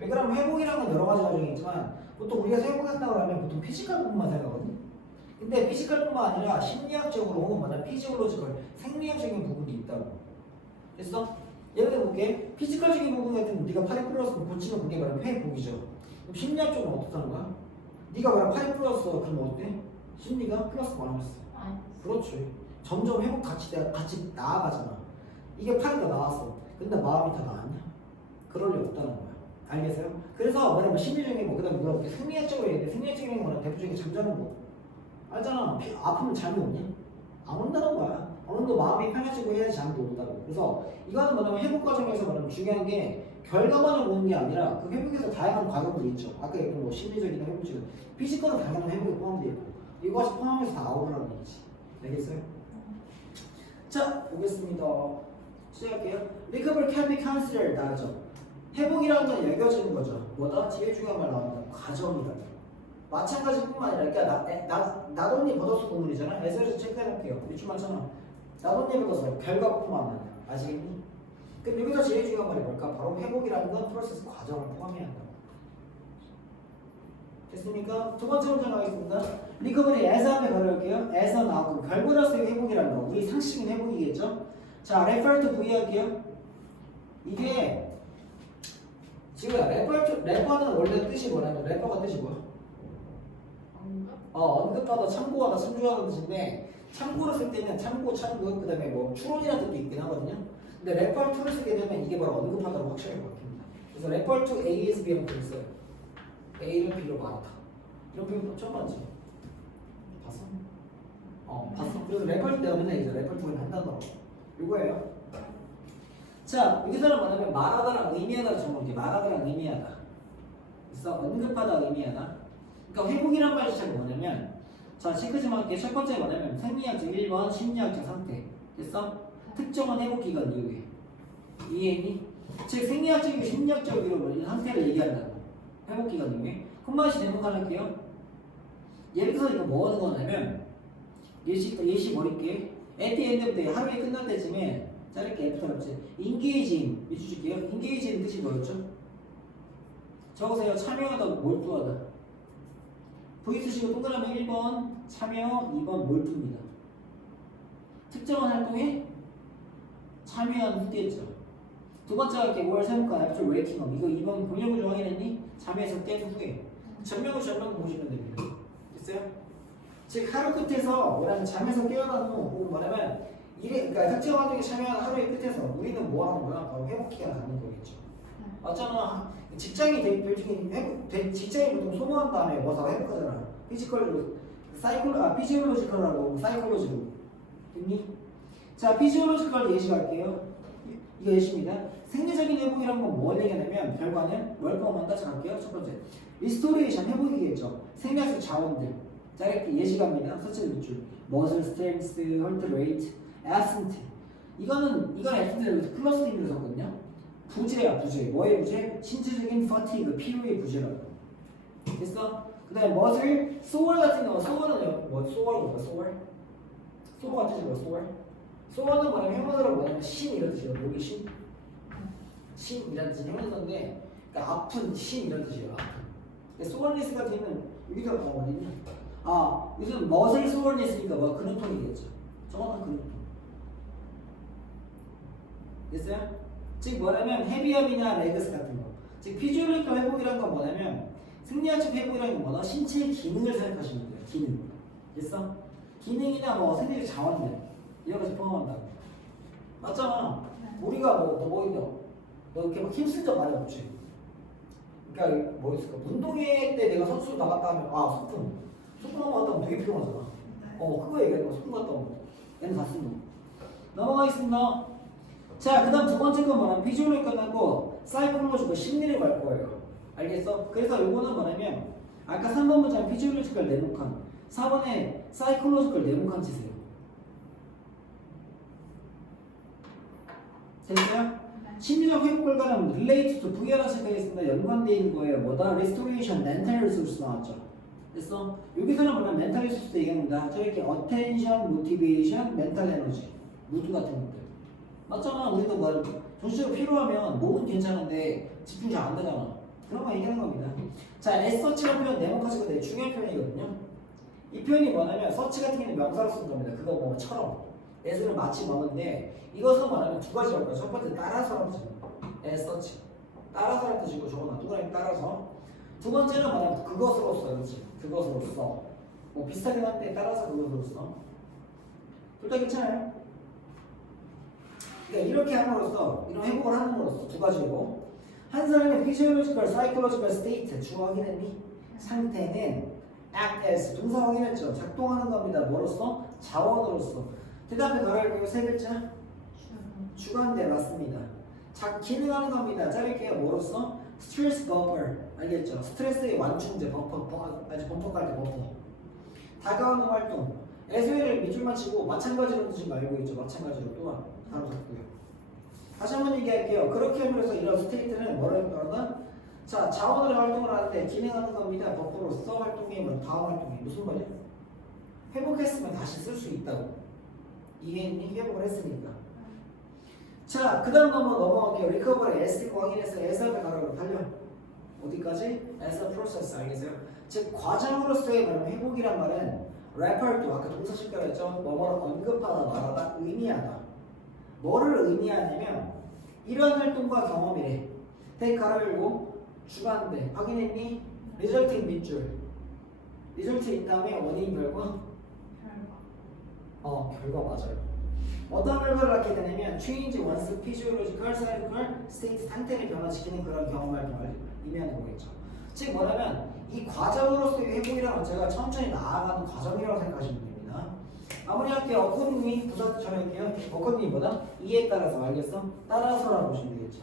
왜 그러면 회복이라는 건 여러 가지 과정이 있지만 보통 우리가 회복한다고 하면 보통 피지컬 부분만 생각하거든. 근데 피지컬뿐만 아니라 심리학적으로 혹은 뭐냐 피지올로지컬 생리학적인 부분이 있다고. 됐어? 예를 들어 볼게. 피지컬적인 부분 같은 건 네가 팔이 부러졌으면 고치면 그게 말하면 회복이죠. 그럼 심리학적으로 어떻다는 거야? 네가 말하면 팔이 부러졌어. 그럼 어때? 심리가 플러스 마이너스. 아니. 그렇지. 점점 회복 같이 나아가잖아. 이게 팔이 더 나았어. 근데 마음이 더 나았냐? 그럴 리 없다는 거야. 알겠어요? 그래서 뭐냐면 심리적인 거 그다음에 물어볼게. 생리학적으로 얘기해. 생리학적인 거는 대표적인 잠자는 거. 알잖아. 아프면 잠이 오니? 안 온다는 거야. 어느 정도 마음이 편해지고 해야지 잠도 온다고. 그래서 이거는 뭐냐면 회복 과정에서 말하면 중요한 게 결과만을 보는 게 아니라 그 회복에서 다양한 과정들이 있죠. 아까 얘기한 뭐 심리적이나 회복적인 피지컬은 당연한 회복에 포함되어 있고 이것이 포함해서 다 아우라는 얘기지. 알겠어요? 자 보겠습니다. 시작할게요. Recovery can be considered 나죠. 회복이라는 건 여겨지는 거죠. 뭐다? 제일 중요한 말 나온다. 과정이다. 마찬가지뿐만 아니라 그러니까 나돈니 버더스 구문이잖아. 에서에서 체크해놓을게요. 밑줄 많잖아. 나돈니 버더스 결과뿐만 아니라 아시겠니? 근데 여기서 제일 중요한 말이 뭘까? 바로 회복이라는 건 프로세스 과정을 포함해야 한다. 됐습니까? 두 번째 문제 가겠습니다. 리커버리 as 앞에 걸을게요. as가 나오고 결과로서의 회복이라는 거. 우리 상식인 회복이겠죠? 자, refer to V 할게요. 이게 지금 래퍼는 원래 뜻이 뭐냐면 래퍼가 뜻이 뭐야? 언급하다, 참고하다, 참조하는 뜻인데 참고를 쓸 때는 참고, 그 다음에 뭐 추론이라는 뜻도 있긴 하거든요. 근데 refer to를 쓰게 되면 이게 바로 언급하다로 확실하게 바뀝니다. 그래서 refer to A is B라는 뜻을 써요. A를 B로 말하다. 이런 표현 처음 봤지? 봤어? 봤어. 그래서 refer 때가 맨날 이제 refer to를 한다더라고. 이거예요. 자, 여기서는 뭐냐면 말하다랑 의미하다를 정말 말하다랑 의미하다. 그래서 언급하다, 의미하다. 그러니까 회복이란 말 자체가 뭐냐면 자, 체크 좀 할게. 첫 번째 뭐냐면 생리학적 1번 심리학적 상태. 됐어? 특정한 회복 기간 이후에. 이해했니? 즉 생리학적이고 심리학적으로 이 상태를 얘기한다고. 회복 기간 이후에. 콤마시 대문간 할게요. 예를 들어서 이거 뭐 하는 거냐면 예시 버릴게. at the end of the day, 하루에 끝날 때쯤에 자를게 애프터 없지. engaging 밑줄 줄게요. engaging 뜻이 뭐였죠? 적으세요. 참여하다, 몰두하다. V 쓰시고 동그라미 1번 참여, 2번 몰두입니다. 특정한 활동에 참여한 후겠죠. 두 번째 할게. 월 세문과 앱줄 웨이팅업. 이거 2번 공연구조 확인했니? 잠에서 깬 후에. 전명을 보시면 됩니다. 됐어요? 즉 하루 끝에서 뭐냐면 잠에서 깨어난 후 뭐냐면 그러니까 특정 활동에 참여한 하루의 끝에서 우리는 뭐 하는 거야? 바로 회복 기간을 갖는 거겠죠. 맞잖아. 직장이 직장이 보통 소모한 다음에 뭐 다 회복하잖아. 피지올로지컬하고 사이콜로지로. 됐니? 자, 피지올로지컬 예시 갈게요. 이거 예시입니다. 생리적인 회복이란 건 뭘 얘기하냐면 결과는 뭘 포함한다? 자, 갈게요. 첫 번째 리스토레이션 회복이겠죠. 생리학적 자원들. 자, 이렇게 예시 갑니다. 서치 밑줄. 머슬 스트렝스, 헐트 레이트, absent. 이거는 absent를 플러스 의미로 썼거든요. 부재야, 부재. 뭐의 부재? 신체적인 fatigue, 피로의 부재라고. 됐어? 그 다음에 머슬, 소월 같은 경우, 소월은 뭐, 소월이 뭐야, 소월? 소월 뜻이 뭐야, 소월? 소월은 뭐냐면 해모들은 뭐냐면 신 이런 뜻이에요. 여기 신? 신 이란 뜻이 해모들인데, 그러니까 아픈 신 이런 뜻이에요. 아픈. 소월니스 같은 경우는 여기서 어디냐? 요즘 머슬 소월니스니까 뭐 근육통이겠죠. 정확한 근육통. 됐어요? 즉 뭐냐면 헤비업이나 레그스 같은 거. 즉 피지올로지컬 회복이라는 건 뭐냐면 생리학적 회복이라는 건 뭐다? 신체의 기능을 생각하시면 돼요. 기능. 됐어? 기능이나 뭐 생리적 자원들 이런 것을 포함한다고. 맞잖아. 우리가 너 이렇게 막 힘쓴 적 많이 없지. 그러니까 뭐 있을까? 운동회 때 내가 선수 나갔다 하면 소풍 한번 갔다 오면 되게 피곤하잖아. 그거 얘기하는 거. 소풍 갔다 오면 얘는 다 쓴 거. 넘어가겠습니다. 자, 그 다음 두 번째 건 뭐냐면 피지올로지 끝나고 사이콜로지컬 심리를 갈 거예요. 알겠어? 그래서 요거는 뭐냐면 아까 3번 문장 피지올로지컬 네모칸 4번에 사이콜로지컬 네모칸 치세요. 됐어요? 심리적 회복 결과는 relate to V라는 생각했습니다. 연관되어 있는 거예요. 뭐다? restoration, mental resource 나왔죠. 됐어? 여기서는 뭐냐면 mental resource 얘기합니다. 저렇게 attention, motivation, mental energy 무드 같은 것들. 맞잖아. 우리도 뭐 정신적으로 필요하면 몸은 괜찮은데 집중 잘 안 되잖아. 그런 거 얘기하는 겁니다. 자, 애서치라는 표현 네모카지가 되게 중요한 표현이거든요. 이 표현이 뭐냐면 서치 같은 경우는 명사로 쓰는 겁니다. 그거 뭐처럼 애서는 마치 뭐는데 이것은 뭐냐면 두 가지라고 해요. 첫 번째 따라서라는 뜻입니다. 애서치 따라서라는 뜻이고 저거는 누구랑 따라서. 두 번째는 뭐냐면 그것으로서. 그렇지. 그것으로서 뭐 비슷하긴 한데 따라서 그것으로서 둘 다 괜찮아요. 그러니까 이렇게 함으로써 이런 회복을 함으로써 두 가지고 한 사람의 physiological, psychological state 주어 확인했니? 상태는 act as 동사 확인했죠. 작동하는 겁니다. 뭐로써? 자원으로서. 대답해 가라할게요. 세 글자. 주관대 맞습니다. 기능하는 겁니다. 자를게요. 뭐로써? 스트레스 버퍼. 알겠죠? 스트레스의 완충제 범퍼 깔 때 버퍼. 다가오는 활동. SOL을 밑줄만 치고 마찬가지로 뜻인 거 알고 있죠? 마찬가지로 또한 바로 잡고요. 다시 한번 얘기할게요. 그렇게 함으로써 이런 스테이트는 뭐라고 하나? 자, 자원으로 활동을 하는데 기능하는 겁니다. 버퍼로서 활동이 뭐 다음 활동이 무슨 말이야? 회복했으면 다시 쓸 수 있다고. 이해했니? 회복을 했으니까. 자, 그 다음 넘어갈게요. 리커버리 S 확인해서 S 앞에 가로로 달려. 어디까지? as a process 알겠어요? 즉 과정으로서의 회복이란 말은 refer to 아까 동사실과 했죠? 뭐뭐를 언급하다 말하다 의미하다. 뭐를 의미하냐면 이런 활동과 경험이래. 대 가로 열고 주관대 확인했니? resulting 밑줄 result인 다음에 원인 결과 결과 맞아요. 어떤 결과를 갖게 되냐면 change one's physiological, psychological state 상태를 변화시키는 그런 경험 활동을 의미하는 거겠죠. 즉 뭐냐면 이 과정으로서의 회복이라는 자체가 천천히 나아가는 과정이라고 생각하시면 됩니다. 마무리할게요. 어코드님 부사 전할게요. 어코드님보다 이에 따라서 알겠어? 따라서라고 보시면 되겠죠.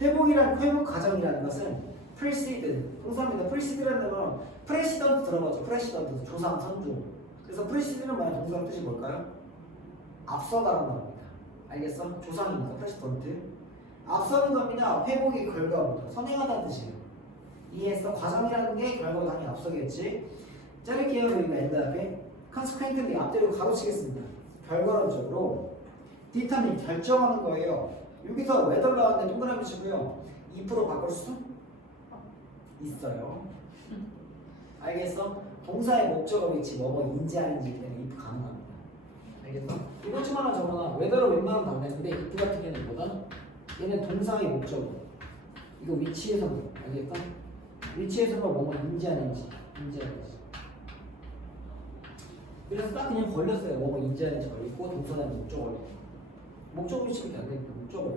회복 과정이라는 것은 precede 동사입니다. precede라는 건 precedent 들어봤죠. precedent 조상 선조. 그래서 precede는 만약 동사의 뜻이 뭘까요? 앞서가는 겁니다. 알겠어? 조상이니까 precedent. 앞서는 겁니다. 회복의 결과부터 선행하다는 뜻이에요. 이해했어? 과정이라는 게 결과보다 당연히 앞서겠지. 자를게요. 여기가 엔드 앞에 consequently 앞뒤로 가로치겠습니다. 결과론적으로 determine 결정하는 거예요. 여기서 whether 나왔는데 동그라미 치고요. 2% 바꿀 수 있어요. 알겠어? 동사의 목적어 위치 뭐인지 아닌지 때문에 if 가능합니다. 알겠어? 이것 좀 하나 적어놔. whether로 웬만하면 안 되는데 if 같은 경우는 뭐다? 얘는 동사의 목적어. 이거 위치에서 알겠어? 위치에서가 뭐인지 아닌지 그래서 딱 그냥 걸렸어요. 뭐인지 아닌지 걸리고 동사는 목적어 목적 위치밖에 안 되니까 목적어.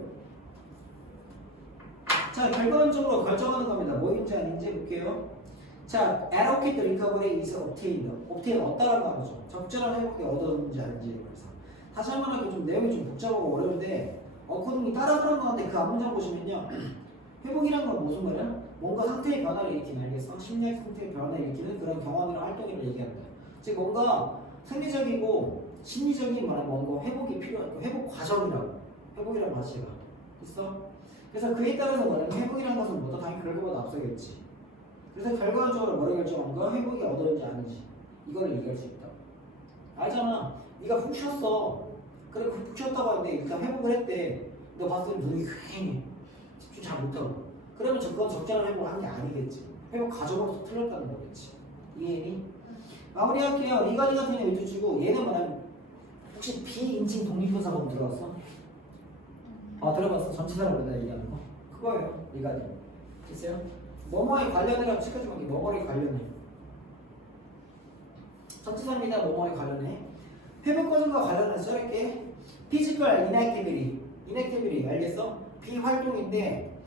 자, 결과론적으로 결정하는 겁니다. 뭐인지 아닌지 볼게요. 자, allocate recovery is obtained. obtain 얻다라는 거죠. 적절한 회복이 얻었는지 아닌지. 그래서 다시 한번 할게요. 좀 내용이 좀 복잡하고 어려운데 어코딩이 따라 들어간 건데 그 앞문장 보시면요. 회복이란 건 무슨 말이야? 뭔가 상태의 변화를 일으키는 알겠어? 심리학 상태의 변화를 일으키는 그런 경험이나 활동을 얘기하는 거야. 즉 뭔가 생리적이고 심리적인 뭔가 회복이 필요한 회복 과정이라고. 회복이라는 가치가 있어. 그래서 그에 따라서 뭐냐면 회복이라는 것은 뭐다 당연히 결과보다 앞서겠지. 그래서 결과적으로 뭐를 결정한 거야? 회복이 얻었는지 아닌지 이거를 얘기할 수 있다. 알잖아. 네가 푹 쉬었어. 그래 푹 쉬었다고 하는데 일단 회복을 했대. 너 봤을 때 눈이 휑해. 집중 잘 못하고. 그러면 그건 적절한 회복을 한 게 아니겠지. 회복 과정으로서 틀렸다는 거겠지. 이해니? 마무리할게요. 리가리 같은 경우 밑줄 치고 얘는 뭐냐면 혹시 비인칭 독립분사법 들어봤어? 들어봤어. 전치사를 우리가 얘기하는 거. 그거예요. 리가리. 됐어요? 뭐뭐에 관련해라고 체크해주면 뭐뭐에 관련해. 전치사입니다. 뭐뭐에 관련해. 회복 과정과 관련해서 이렇게 physical inactivity 알겠어? 비활동인데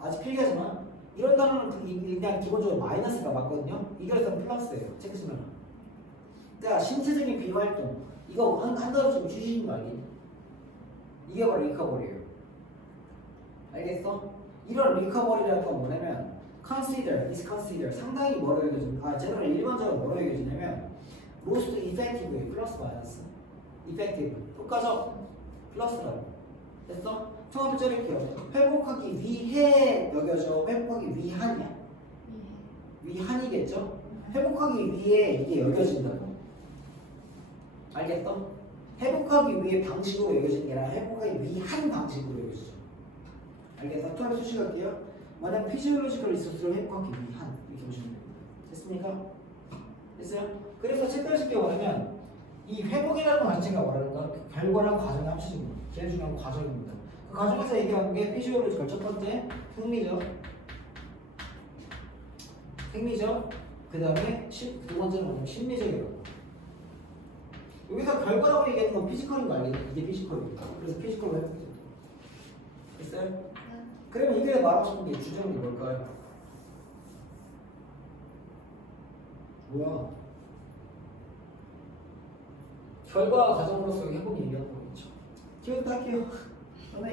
아직 필기하지만 이런 단어는 그냥 기본적으로 마이너스가 맞거든요. 이거에서는 플러스예요. 체크시면. 그러니까 신체적인 비활동 이거 한 단어 좀 주시는 거 아니에요? 이게 바로 리커버리예요. 알겠어? 이런 리커버리라는 건 뭐냐면 consider 상당히 뭐로 여겨지냐 제너럴 일반적으로 뭐로 여겨지냐면 most effective 플러스 마이너스 effective 똑같죠? 플러스라고 됐어? 통합을 ጨ릴게요. 회복하기 위해 여겨져 회복하기 위한이야? 위한이겠죠? 회복하기 위해 이게 여겨진다고 알겠어? 회복하기 위해 방식으로 여겨지는 게 아니라 회복하기 위한 방식으로 여겨지죠. 알겠어? 통합 수식할게요. 만약 피지올로지컬 리소스로 회복하기 위한 이렇게 보시면 됩니다. 됐습니까? 됐어요? 그래서 체크하실 게 뭐냐면 이 회복이라는 것 자체가 뭐라는가? 결과랑 과정이 합쳐진 겁니다. 제일 중요한 과정입니다. 그 과정에서 얘기하는 게 피지올로지컬 첫 번째 생리적 그 다음에 두 번째는 뭐냐면 심리적이라고. 여기서 결과라고 얘기하는 건 피지컬인 거 알겠죠? 이게 피지컬입니다. 그래서 피지컬로 회복이 됩니다. 됐어요? 그러면 이게 말하고 싶은 게 주제는 뭘까요? 뭐야? 결과 과정으로서 회복이 얘기하는 거겠죠. 키워드 할게요. 하나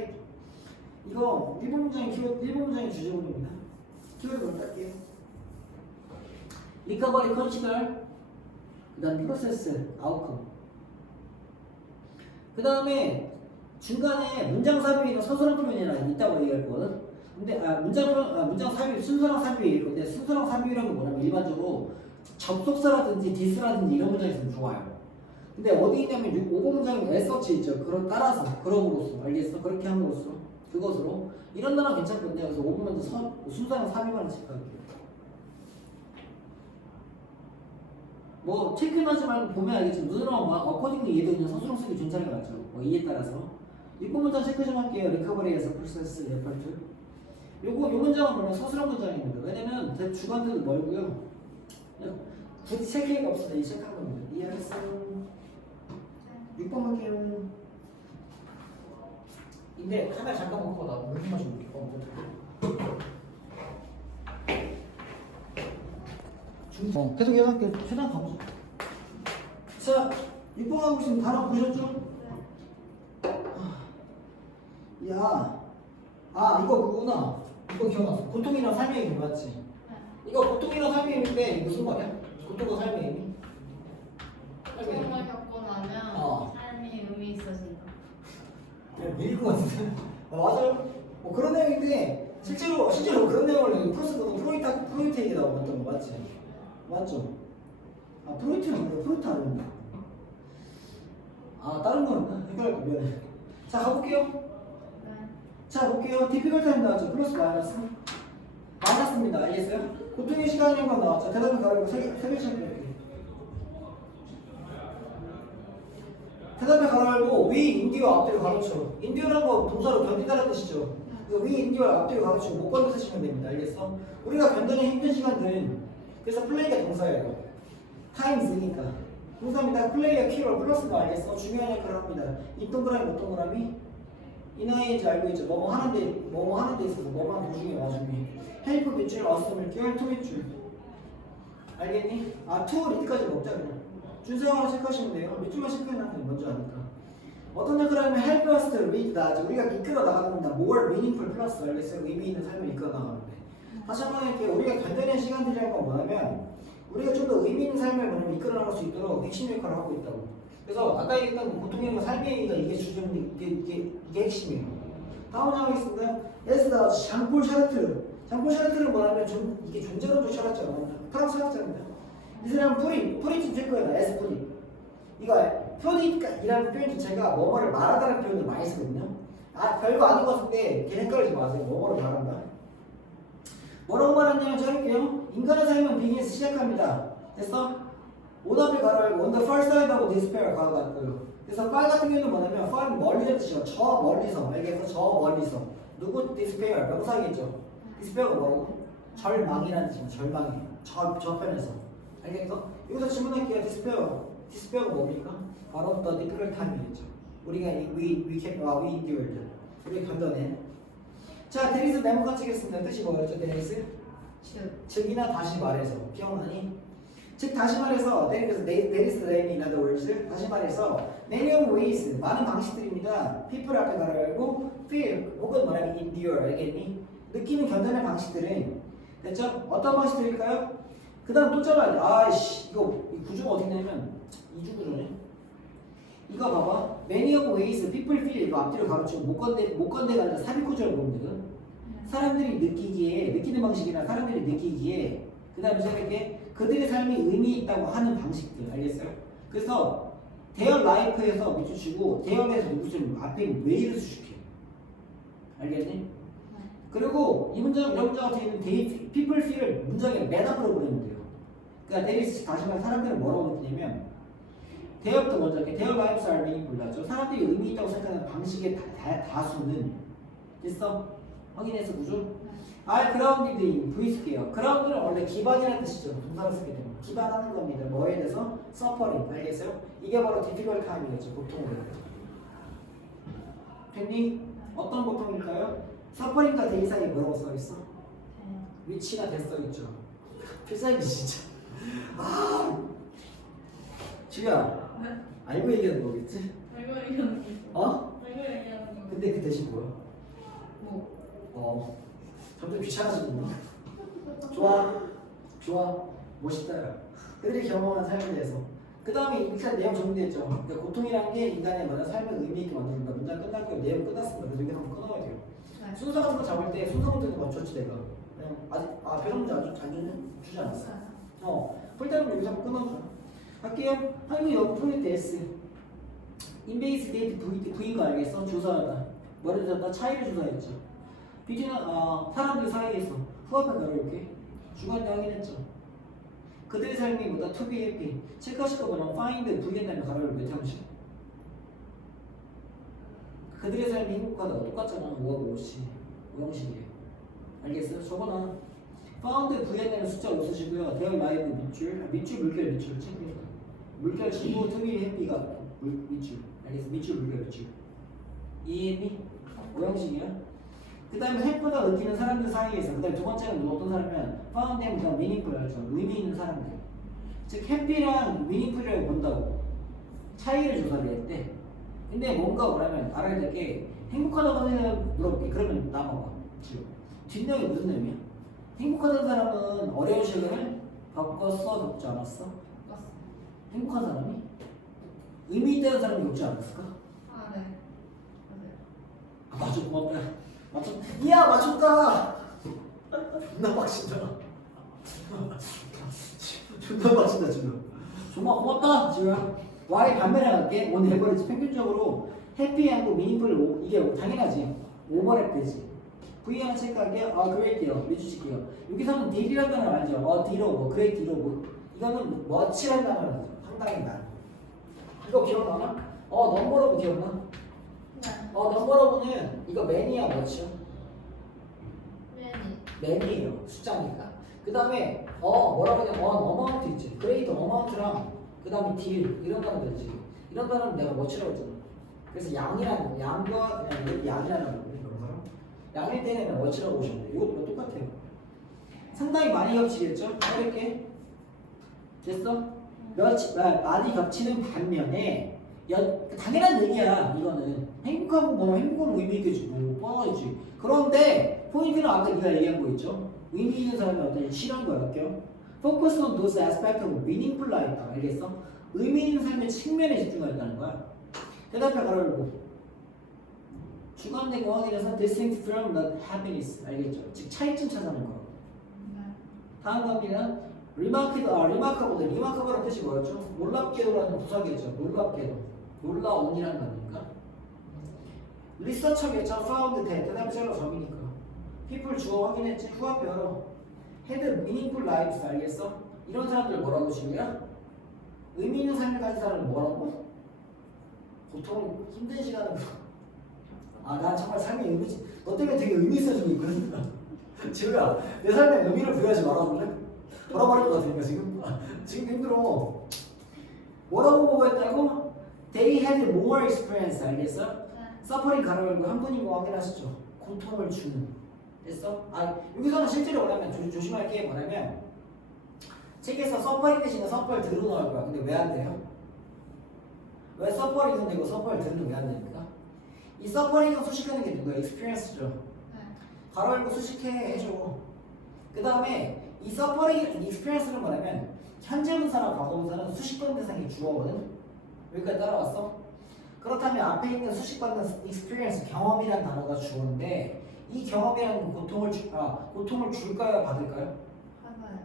이거 1번 문장의 주제문입니다. 키워드 먼저 할게요. 리커버리 컨시덜 그 다음 프로세스 아웃컴 그 다음에 중간에 문장 삽입이나 서술형 표현이나 있다고 얘기할 거거든. 근데 문장 삽입 순서랑 삽입이 있을 건데 순서랑 삽입이라는 건 뭐냐면 일반적으로 접속사라든지 디스라든지 이런 문장이 있으면 좋아요. 근데 어디 있냐면 5번 문장에 애서치 있죠. 그런 따라서 그럼으로써 알겠어? 그렇게 함으로써 그것으로 이런 단어 괜찮거든요. 그래서 5번 문장 순서랑 3위만 체크할게요. 뭐 체크는 하지 말고 보면 알겠지만 눈으로만 봐. 어코딩도 얘도 그냥 서술형 쓰기 괜찮은 거 같죠. 뭐 이에 따라서 6번 문장 체크 좀 할게요. 리커버리에서 프로세스 레퍼트. 요 문장은 보면 서술형 문장입니다. 왜냐면 대 주관들도 멀고요. 그냥 굳이 체크가 없어서 이 체크한 겁니다. 이해하겠어? 6번 할게요. 근데 카메라 잠깐 먹고 나 물 좀 마셔볼게. 계속 이어갈게. 최대한 가보자. 자, 6번 하고 있으면 단어 보셨죠? 야, 이거 그거구나. 이거 기억났어. 고통이랑 삶의 의미 맞지? 이거 고통이랑 삶의 의미인데 이거 무슨 말이야? 고통과 삶의 의미? 고통을 겪고 나면 삶이 의미 있어진다. 밀릴 것 같은데? 맞아요. 뭐 그런 내용인데 실제로 그런 내용을 프로이트 얘기 나왔던 거 맞지? 맞죠? 프로이트는 뭐야? 프로이트 아니었나? 다른 거였나? 헷갈렸다. 미안해. 자, 가볼게요. 자, 볼게요. 디피컬 타임 나왔죠? 플러스 마이너스? 마이너스입니다. 알겠어요? 고통의 시간이란 건 나왔죠? 대답을 가리고 세 개씩 할게요. 대답에 가로열고 위 인디와 앞뒤를 가로쳐. 인디오라는 거 동사로 견디다라는 뜻이죠. 그래서 위 인디와 앞뒤를 가로치고 못 건드 쓰시면 됩니다. 알겠어? 우리가 견디는 힘든 시간들은 그래서 플레이가 동사예요. 타임즈니까 동사입니다. 플레이가 키로 플러스가 알겠어? 중요한 역할을 합니다. 이 동그라미 못 동그라미? 이 나이인지 알고 있죠? 뭐뭐 하는 데 있어서 뭐만 도중에 와중에 헬프 밑줄 왔으면 끼월 투 밑줄 알겠니? 투 리드까지 먹자 그냥 준수형으로 체크하시면 돼요. 밑줄만 체크해놨으면 먼저 하니까 어떤 역할을 하면 help us to read that 우리가 이끌어 나가는 겁니다. more meaningful 플러스 알겠어요? 의미 있는 삶을 이끌어 나가는데 다시 한번 할게요. 우리가 견뎌낸 시간들이라는 건 뭐냐면 우리가 좀 더 의미 있는 삶을 뭐냐면 이끌어 나갈 수 있도록 핵심 역할을 하고 있다고. 그래서 아까 얘기했던 고통의 삶의 의미가 이게 이게 핵심이에요. 다음 하겠습니다. 에스다 장폴 샤르트. 장폴 샤르트는 뭐냐면 이게 존재론적 철학자예요. 프랑스 철학자입니다. 이 사람은 프리티 체크에다 에스 프리. 이거 프리티라는 표현 자체가 뭐뭐를 말하다는 표현을 많이 쓰거든요. 별거 아닌 것 같은데 걔 헷갈리지 마세요. 뭐뭐를 말한다. 뭐라고 말하냐면 저럴게요. 인간의 삶은 비기에서 시작합니다. 됐어? 오답을 가로열고 on the far side 하고 despair 가로갔고요. 그래서 far 같은 경우는 뭐냐면 far은 멀리는 뜻이죠. 저 멀리서 알겠어? 저 멀리서 누구 despair 명사겠죠. despair가 뭐라고? 절망이라는 뜻입니다. 절망이 저편에서 알겠어? 여기서 질문할게요. despair가 뭡니까? 바로 the difficult time이겠죠. 우리가 we endured 우리가 견뎌낸 자, 데리스 네모칸 치겠습니다. 뜻이 뭐였죠? 데리스? 즉이나 다시 말해서 기억나니? 즉 다시 말해서 there is in other words 다시 말해서 many of ways 많은 방식들입니다. people 앞에 가로 열고 feel 혹은 뭐라면 endure 알겠니? 느끼는 견뎌낸 방식들은 됐죠? 어떤 방식들일까요? 그 다음 또 잡아야 돼. 이거 이 구조가 어떻게 되냐면 이주 구조네. 이거 봐봐. many of ways people feel 이거 앞뒤로 가로치고 못 건대가 아니라 삽입 구조를 보면 되거든. 사람들이 느끼기에 느끼는 방식이나 사람들이 느끼기에 그 다음에 생각해 그들의 삶이 의미 있다고 하는 방식들 알겠어요? 그래서 대열 라이프에서 밑줄 치고 대열에서 누구를 앞에 웨이를 수식해 알겠니? 그리고 이런 문장 같은 경우는 people feel을 문장의 맨 앞으로 보내면 돼요. 그러니까 데리스 다시 말해 사람들은 뭐라고 느끼냐면 대열부터 먼저 할게. 대열 라이프스 are meaningful 나죠. 사람들이 의미 있다고 생각하는 방식의 다수는 됐어? 확인해서 구조? 그라운디드 V 쓸게요. 그라운드는 원래 기반이라는 뜻이죠. 동사를 쓰게 되면 기반하는 겁니다. 뭐에 대해서? 서퍼링 알겠어요? 이게 바로 difficult time이겠죠. 고통으로 됐니? 어떤 고통일까요? 서퍼링과 데이 사이에 뭐라고 써있어? 위치가 됐어있죠. 필살기 진짜 지우야 알고 얘기하는 거겠지? 알고 얘기하는 거. 알고 얘기하는 거. 근데 그 대신 뭐야? 뭐? 점점 귀찮아지는구나. 좋아 멋있다 야. 그들이 경험한 삶에 대해서 그 다음에 일단 내용 정리됐죠. 그러니까 고통이란 게 인간의 삶을 의미 있게 만든다. 문장 끝났고요. 내용 끝났습니다. 그래서 여기서 한번 끊어야 돼요. 순서 같은 거 잡을 때 순서 문제도 맞췄지 내가. 그냥 아직 배경 문제 안 주지 않았어. 풀때는 여기서 한번 끊어줘. 갈게요. 한국 영어 프로젝트 S. 인베이스 데이트 V인 거 알겠어? 조사하다. 뭐를 줬다? 차이를 조사했죠. 비트는 사람들 사이에서 후합을 가려올게. 주관대 확인했죠. 그들의 삶이 뭐다? To be happy. 체크하실 거면 find V에 다음에 가려올 몇 형식? 그들의 삶이 행복하다가 똑같잖아. 5하고 5형식이에요. 알겠어요? 저거나 found V에 다음에 숫자 5 쓰시고요. 대학 라이브 밑줄 물결 챙깁니다. 물결 친구 to be happy가 밑줄. 알겠어? 밑줄 물결 밑줄. 이해했니? 5형식이야. 그 다음에 행복하다 느끼는 사람들 사이에서 그 다음에 두 번째는 어떤 사람이면 found them 그냥 meaningful 알죠? 의미 있는 사람들. 즉 해피랑 meaningful이라고 본다고 차이를 조사를 했대. 근데 뭔가 뭐라면 알아야 될 게 행복하다고 하는 사람 물어볼게. 그러면 나봐봐. 지금 뒷내용이 무슨 내용이야? 행복하다는 사람은 어려운 시간을 겪었어? 겪지 않았어? 겪었어. 행복한 사람이? 의미 있다는 사람이 겪지 않았을까? 아, 네. 맞아요. 아, 맞아. 고맙다. 맞췄. 이야 맞췄다. 존나 빡친다. 존나 빡친다 지금. 정말 고맙다 지금. Y의 반면에 갈게. 오늘 해버리지. 평균적으로 해피하고 미닝풀 이게 당연하지. 오버랩 되지. V 하나 체크할게요. 그레이트요. 밑줄칠게요. 여기서는 딜이라는 단어 알죠? 딜오버, 그레이트 딜오버. 이거는 멋이라는 단어는 상당히 나. 이거 기억나나? 넘버러브 기억나? 네. 넘버러브는 이거 맨이야 멋이요? 매니. 맨이에요. 숫자니까. 그 다음에 뭐라고 하냐면 어마운트 있지. 그레이트 어마운트랑 그 다음에 딜 이런 단어들 있지. 이런 단어는 내가 멋이라고 했잖아. 그래서 양이라는 거, 양과 그냥 이렇게 양이라는 거거든. 양일 때는 멋이라고 보시면 돼요. 이것도 똑같아요. 상당히 많이 겹치겠죠? 이렇게 됐어? 많이 겹치는 반면에 당연한 얘기야. 이거는 행복하고 뭐 행복한 의미 있겠지 뭐 뻔하지. 그런데 포인트는 아까 네가 얘기한 거 있죠? 의미 있는 사람이 어떤 싫어한 거야. 할게요. Focus on those aspects of meaningful life. 알겠어? 의미 있는 삶의 측면에 집중하였다는 거야. 대답해 가로열고 주관되고 확인해서 distinct from the happiness. 알겠죠? 즉 차이점 찾아내는 거. 네. 다음 겁니다. remarkable. remarkable은 뜻이 뭐였죠? 놀랍게도라는 부사겠죠. 놀랍게도. 놀라운이라는 겁니까? 리서처겠죠. found that. 그 다음에 짤로 점이니까. people 주어 확인했지. 후합 열어. had meaningful lives. 알겠어? 이런 사람들 뭐라고 지우야? 의미 있는 삶을 가진 사람을 뭐라고? 보통 힘든 시간을 난 정말 삶의 의미지. 너 때문에 되게 의미 있어지고 있거든. 지우야, 내 삶에 의미를 부여하지 말아볼래? 돌아버릴 것 같으니까 지금. 지금 힘들어. 뭐라고 보고했다고? They had more experience. 알겠어? 네. 서퍼링 가로열고 한 분인 거 확인하시죠. 고통을 주는. 됐어? 여기서는 실제로 뭐냐면 조심할 게 뭐냐면 책에서 서퍼링 대신에 서퍼를 들어 넣을 거야. 근데 왜 안 돼요? 왜 서퍼링은 되고 서퍼를 들으면 왜 안 됩니까? 이 서퍼링을 수식하는 게 누구야? 익스피리언스죠. 네. 가로 열고 수식해 해줘. 그 다음에 이 서퍼링 익스피리언스는 뭐냐면 현재 분사나 과거 분사는 수식받는 대상이 주어거든. 여기까지 따라왔어? 그렇다면 앞에 있는 수식받는 익스피리언스 경험이라는 단어가 주어인데 이 경험이라는 고통을 줄까요? 받을까요? 받아요.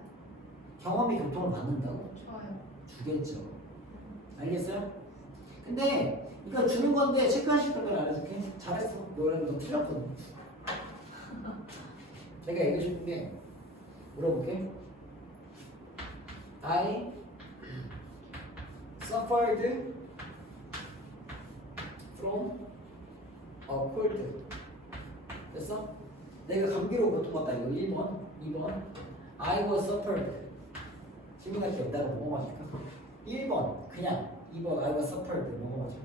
경험이 고통을 받는다고? 좋아요. 주겠죠. 알겠어요? 근데 이거 주는 건데 체크하실 걸 알려줄게. 잘했어. 너는 너 틀렸거든. 내가 얘기해 줄게. 물어볼게. I suffered from a cold. 됐어? 내가 감기로 고통받다. 이거 1번, 2번. I was suffered. 질문할게. 내가 뭐 맞을까? 1번 그냥 2번 I was suffered. 뭐가 맞아?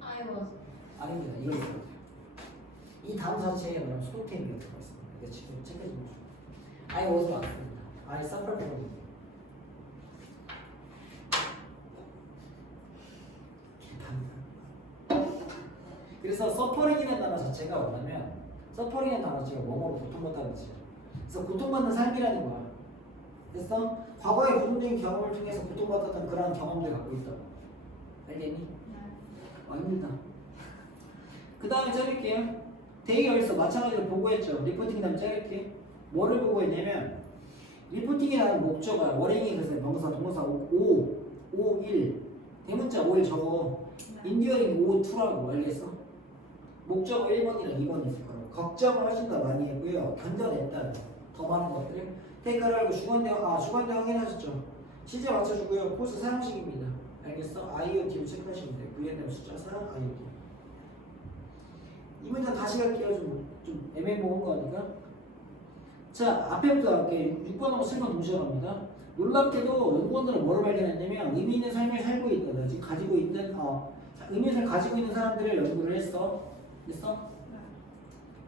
I was. 아닙니다. 이거 있어요. 이 단어 자체에 뭐냐면 수동태임이 들어가 있습니다. 이게 지금 체크해주면 좋죠. I was로 안 씁니다. I suffered from. 그래서 suffering이라는 단어 자체가 뭐냐면 suffering이라는 단어 자체가 뭐뭐로 고통받다는 뜻이야. 그래서 고통받는 삶이라는 거야. 됐어? 과거의 부정적인 경험을 통해서 고통받았던 그런 경험들 갖고 있다. 알겠니? 네. 힘들다. 그 다음에 자를게요. 대의열서 마찬가지로 보고했죠. 리포팅이 다음에 자를게. 뭐를 보고했냐면 리포팅이라는 목적어야. 워링이 그래서 명사, 동사, O1 대문자 5일 적어. 인디언이 O2라고 알겠어? 목적어 1번이랑 2번이 있을 거라고. 걱정을 훨씬 더 많이 했고요. 견뎌냈다. 더 많은 것들을. 테이크를 알고 주관대 확인하셨죠? 시제 맞춰주고요. 코스 사용식입니다. 알겠어? IoT로 체크하시면 돼요. VNM 숫자 4 IoT. 이 문장 다시 갈게요. 좀 애매모호한 거니까. 자, 앞에부터 갈게요. 6번하고 7번 동시에 갑니다. 놀랍게도 연구원들은 뭐를 발견했냐면 의미 있는 삶을 살고 있다. 지금 가지고 있는 의미 있는 삶을 가지고 있는 사람들을 연구를 했어. 됐어?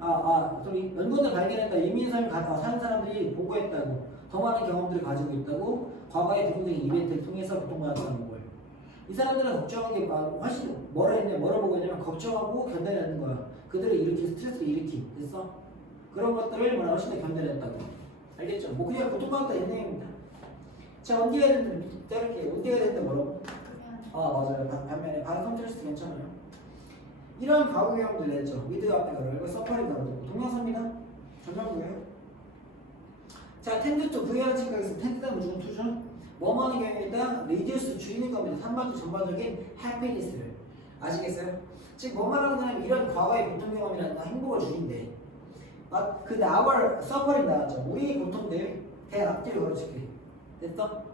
연구원들 발견했다. 의미 있는 삶을 사는 사람들이 보고했다고. 더 많은 경험들을 가지고 있다고. 과거의 대표적인 이벤트를 통해서 고통받았다는 거예요. 이 사람들은 걱정한 게 훨씬 뭐를 보고 있냐면 걱정하고 견뎌내는 거야. 그들을 일으킨 스트레스를 일으킨. 됐어? 그런 것들을 훨씬 더 견뎌냈다고. 알겠죠? 뭐 그냥 고통받았다 이런 얘기입니다. 자, 언제가 됐는데 자를게요. 언제가 됐는데 뭐라고? 맞아요. 반면에 바로 컨트레스트 괜찮아요. 이런 과거 경험들 냈죠. 위드 앞에 가로 서퍼링 가로 동명사입니다. 전명구예요. 자, 텐드 또 V하는 생각에서 텐드는 무조건 투죠. 뭐뭐 하는 경우에다 리듀스 줄이는 겁니다. 전반적인 happiness를. 아시겠어요? 즉, 뭐 말하는 거냐면 이런 과거의 고통 경험이라는 행복을 줄인대. 근데 our suffering 나왔죠. 우리의 고통들 대 앞뒤로 걸어줄게. 됐어?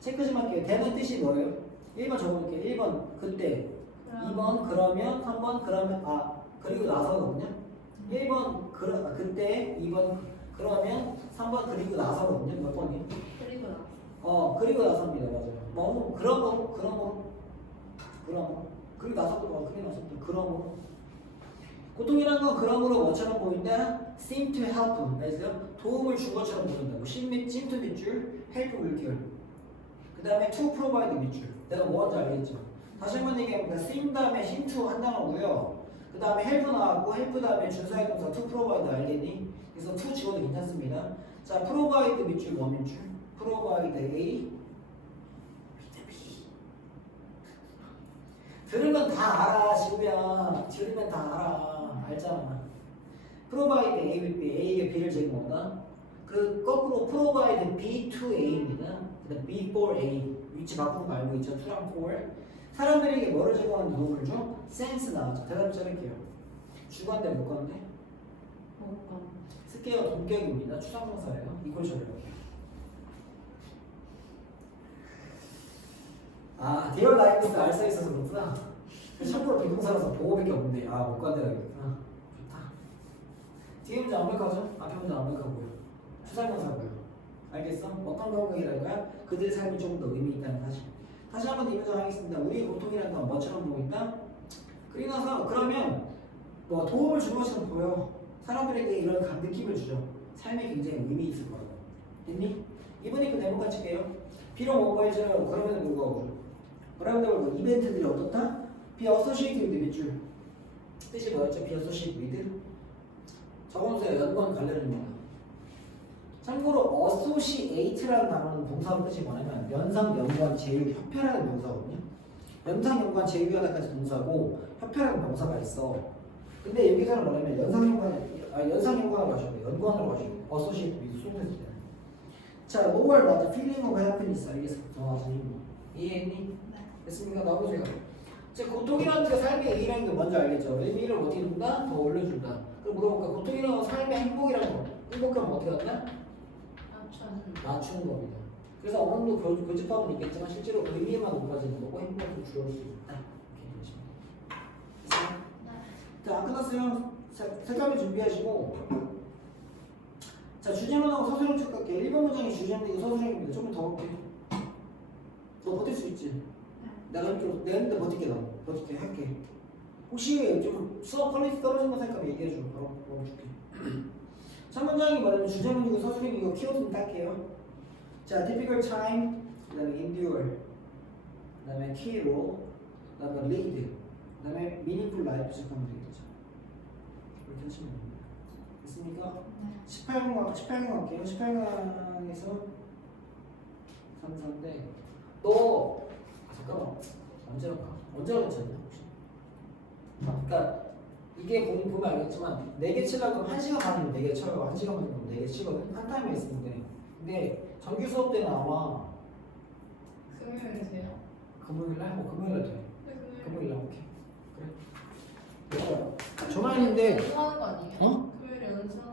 체크 좀 할게요. 대는 뜻이 뭐예요? 1번 적어볼게요. 1번 그때, 2번 그러면, 3번 그러면 그리고 나서거든요. 1번 그때, 2번 그러면, 3번 그리고 나서거든요. 몇 번이에요? 그리고 나. 그리고 나서입니다. 맞아요. 그러므로 그리고 나서도 그러므로 고통이라는 건 그러므로 뭐처럼 보인다? seem to help. 알죠? 도움을 준 것처럼 보인다고. seem to 밑줄, help 물결. 그 다음에 to provide 밑줄. 내가 뭐 하는지 알겠죠? 다시 한번 얘기해볼까? seem 다음에 seem to 한 단어고요. 그 다음에 help 나왔고 help 다음에 준사의 동사 to provide 알겠니? 그래서 to 지워도 괜찮습니다. 자, provide 밑줄 뭐 밑줄? provide A 들으면 다 알아, 지우야. 들으면 다 알아. 알잖아. provide A with B, A에게 B를 제공한다. 그 거꾸로 provide B to A입니다. 그다음 B for A 위치 바꾸는 거 알고 있죠? 2랑 4. 사람들에게 뭐를 제공하는 도움을 줘? sense 나왔죠. 대답 자를게요. 주관대 목관대. 쓸게요. 동격입니다. 추상동사예요. 이걸 적용할게요. 데어 라이브스 알싸 있어서 그렇구나. 참고로 비동사라서 보호밖에 없는데 목관대가 있구나. 좋다. 뒤에 문제 완벽하죠? 앞에 문제 완벽하고요. 추상동사고요. 알겠어? 어떤 경우이랄까요? 그들의 삶이 조금 더 의미 있다는 사실. 다시 한번 이 문장 하겠습니다. 우리의 고통이라는 건 뭐처럼 보인다? 그리고 나서 그러면 뭐 도움을 주는 것처럼 보여. 사람들에게 이런 느낌을 주죠. 삶에 굉장히 의미 있을 거라고. 됐니? 이번에 그 네모칸 칠게요. 비록 뭔가 해줘요. 그럼에도 불구하고 이벤트들이 어떻다? be associated with 밑줄. 뜻이 뭐였죠? be associated with. 적어놓으세요. 연관 관련입니다. 참고로 associate라는 단어는 동사로 뜻이 뭐냐면 연상, 연관, 제휴, 협회라는 동사거든요. 연상, 연관, 제휴하다까지 동사고 협회라는 동사가 있어. 근데 여기서는 뭐냐면 연상, 연관으로 하셔야 돼요. 연관으로 하셔야 돼요. associated with 소문했을 때. 자, 뭐월 맞아? feeling of happiness 알겠어? 이해했니? 됐습니까? 나오세요. 자, 고통이라는 게 삶의 의의라는 게 뭔지 알겠죠? 의미를 어떻게 준다? 더 올려준다. 그럼 물어볼까? 고통이라는 건 삶의 행복이라는 거. 행복하면 어떻게 한다? 낮추는 겁니다. 그래서 어느 정도 교집합은 있겠지만 실제로 의미만 높아지는 거고 행복은 줄어들 수 있다. 이렇게 되시면 자, 끝났어요. 색깔을 준비하시고 자, 주제문하고 서술형 체크할게요. 1번 문장이 주제문이고 서술형입니다. 조금 더 볼게요. 너 버틸 수 있지? 내가 힘들어 버틸게. 너 버틸게 할게. 혹시 좀 수업 퀄리티 떨어진 거 생각하면 얘기해줘. 바로 줄게. 첫 문장이 뭐냐면 주제문이고 서술형이고 키워드는 딸게요. 자, typical time, 그 다음에 endure, 그 다음에 key role, 그 다음에 lead, 그 다음에 meaningful life 시작하면 되겠죠. 이렇게 하시면 됩니다. 됐습니까? 18강 갈게요. 18강에서 3인데 너 잠깐만 언제 괜찮냐 혹시? 그러니까 이게 보면 알겠지만 4개 치려고 하면 1시간 반이면 4개 쳐요. 1시간 반이면 4개 치거든. 한 타임에 있으면 돼. 근데 정규 수업 때는 아마 금요일이세요? 금요일날? 금요일날 돼. 네, 금요일. 금요일날 오케이. 그래. 주말인데 연습하는 거 아니에요? 어? 금요일에 연습하는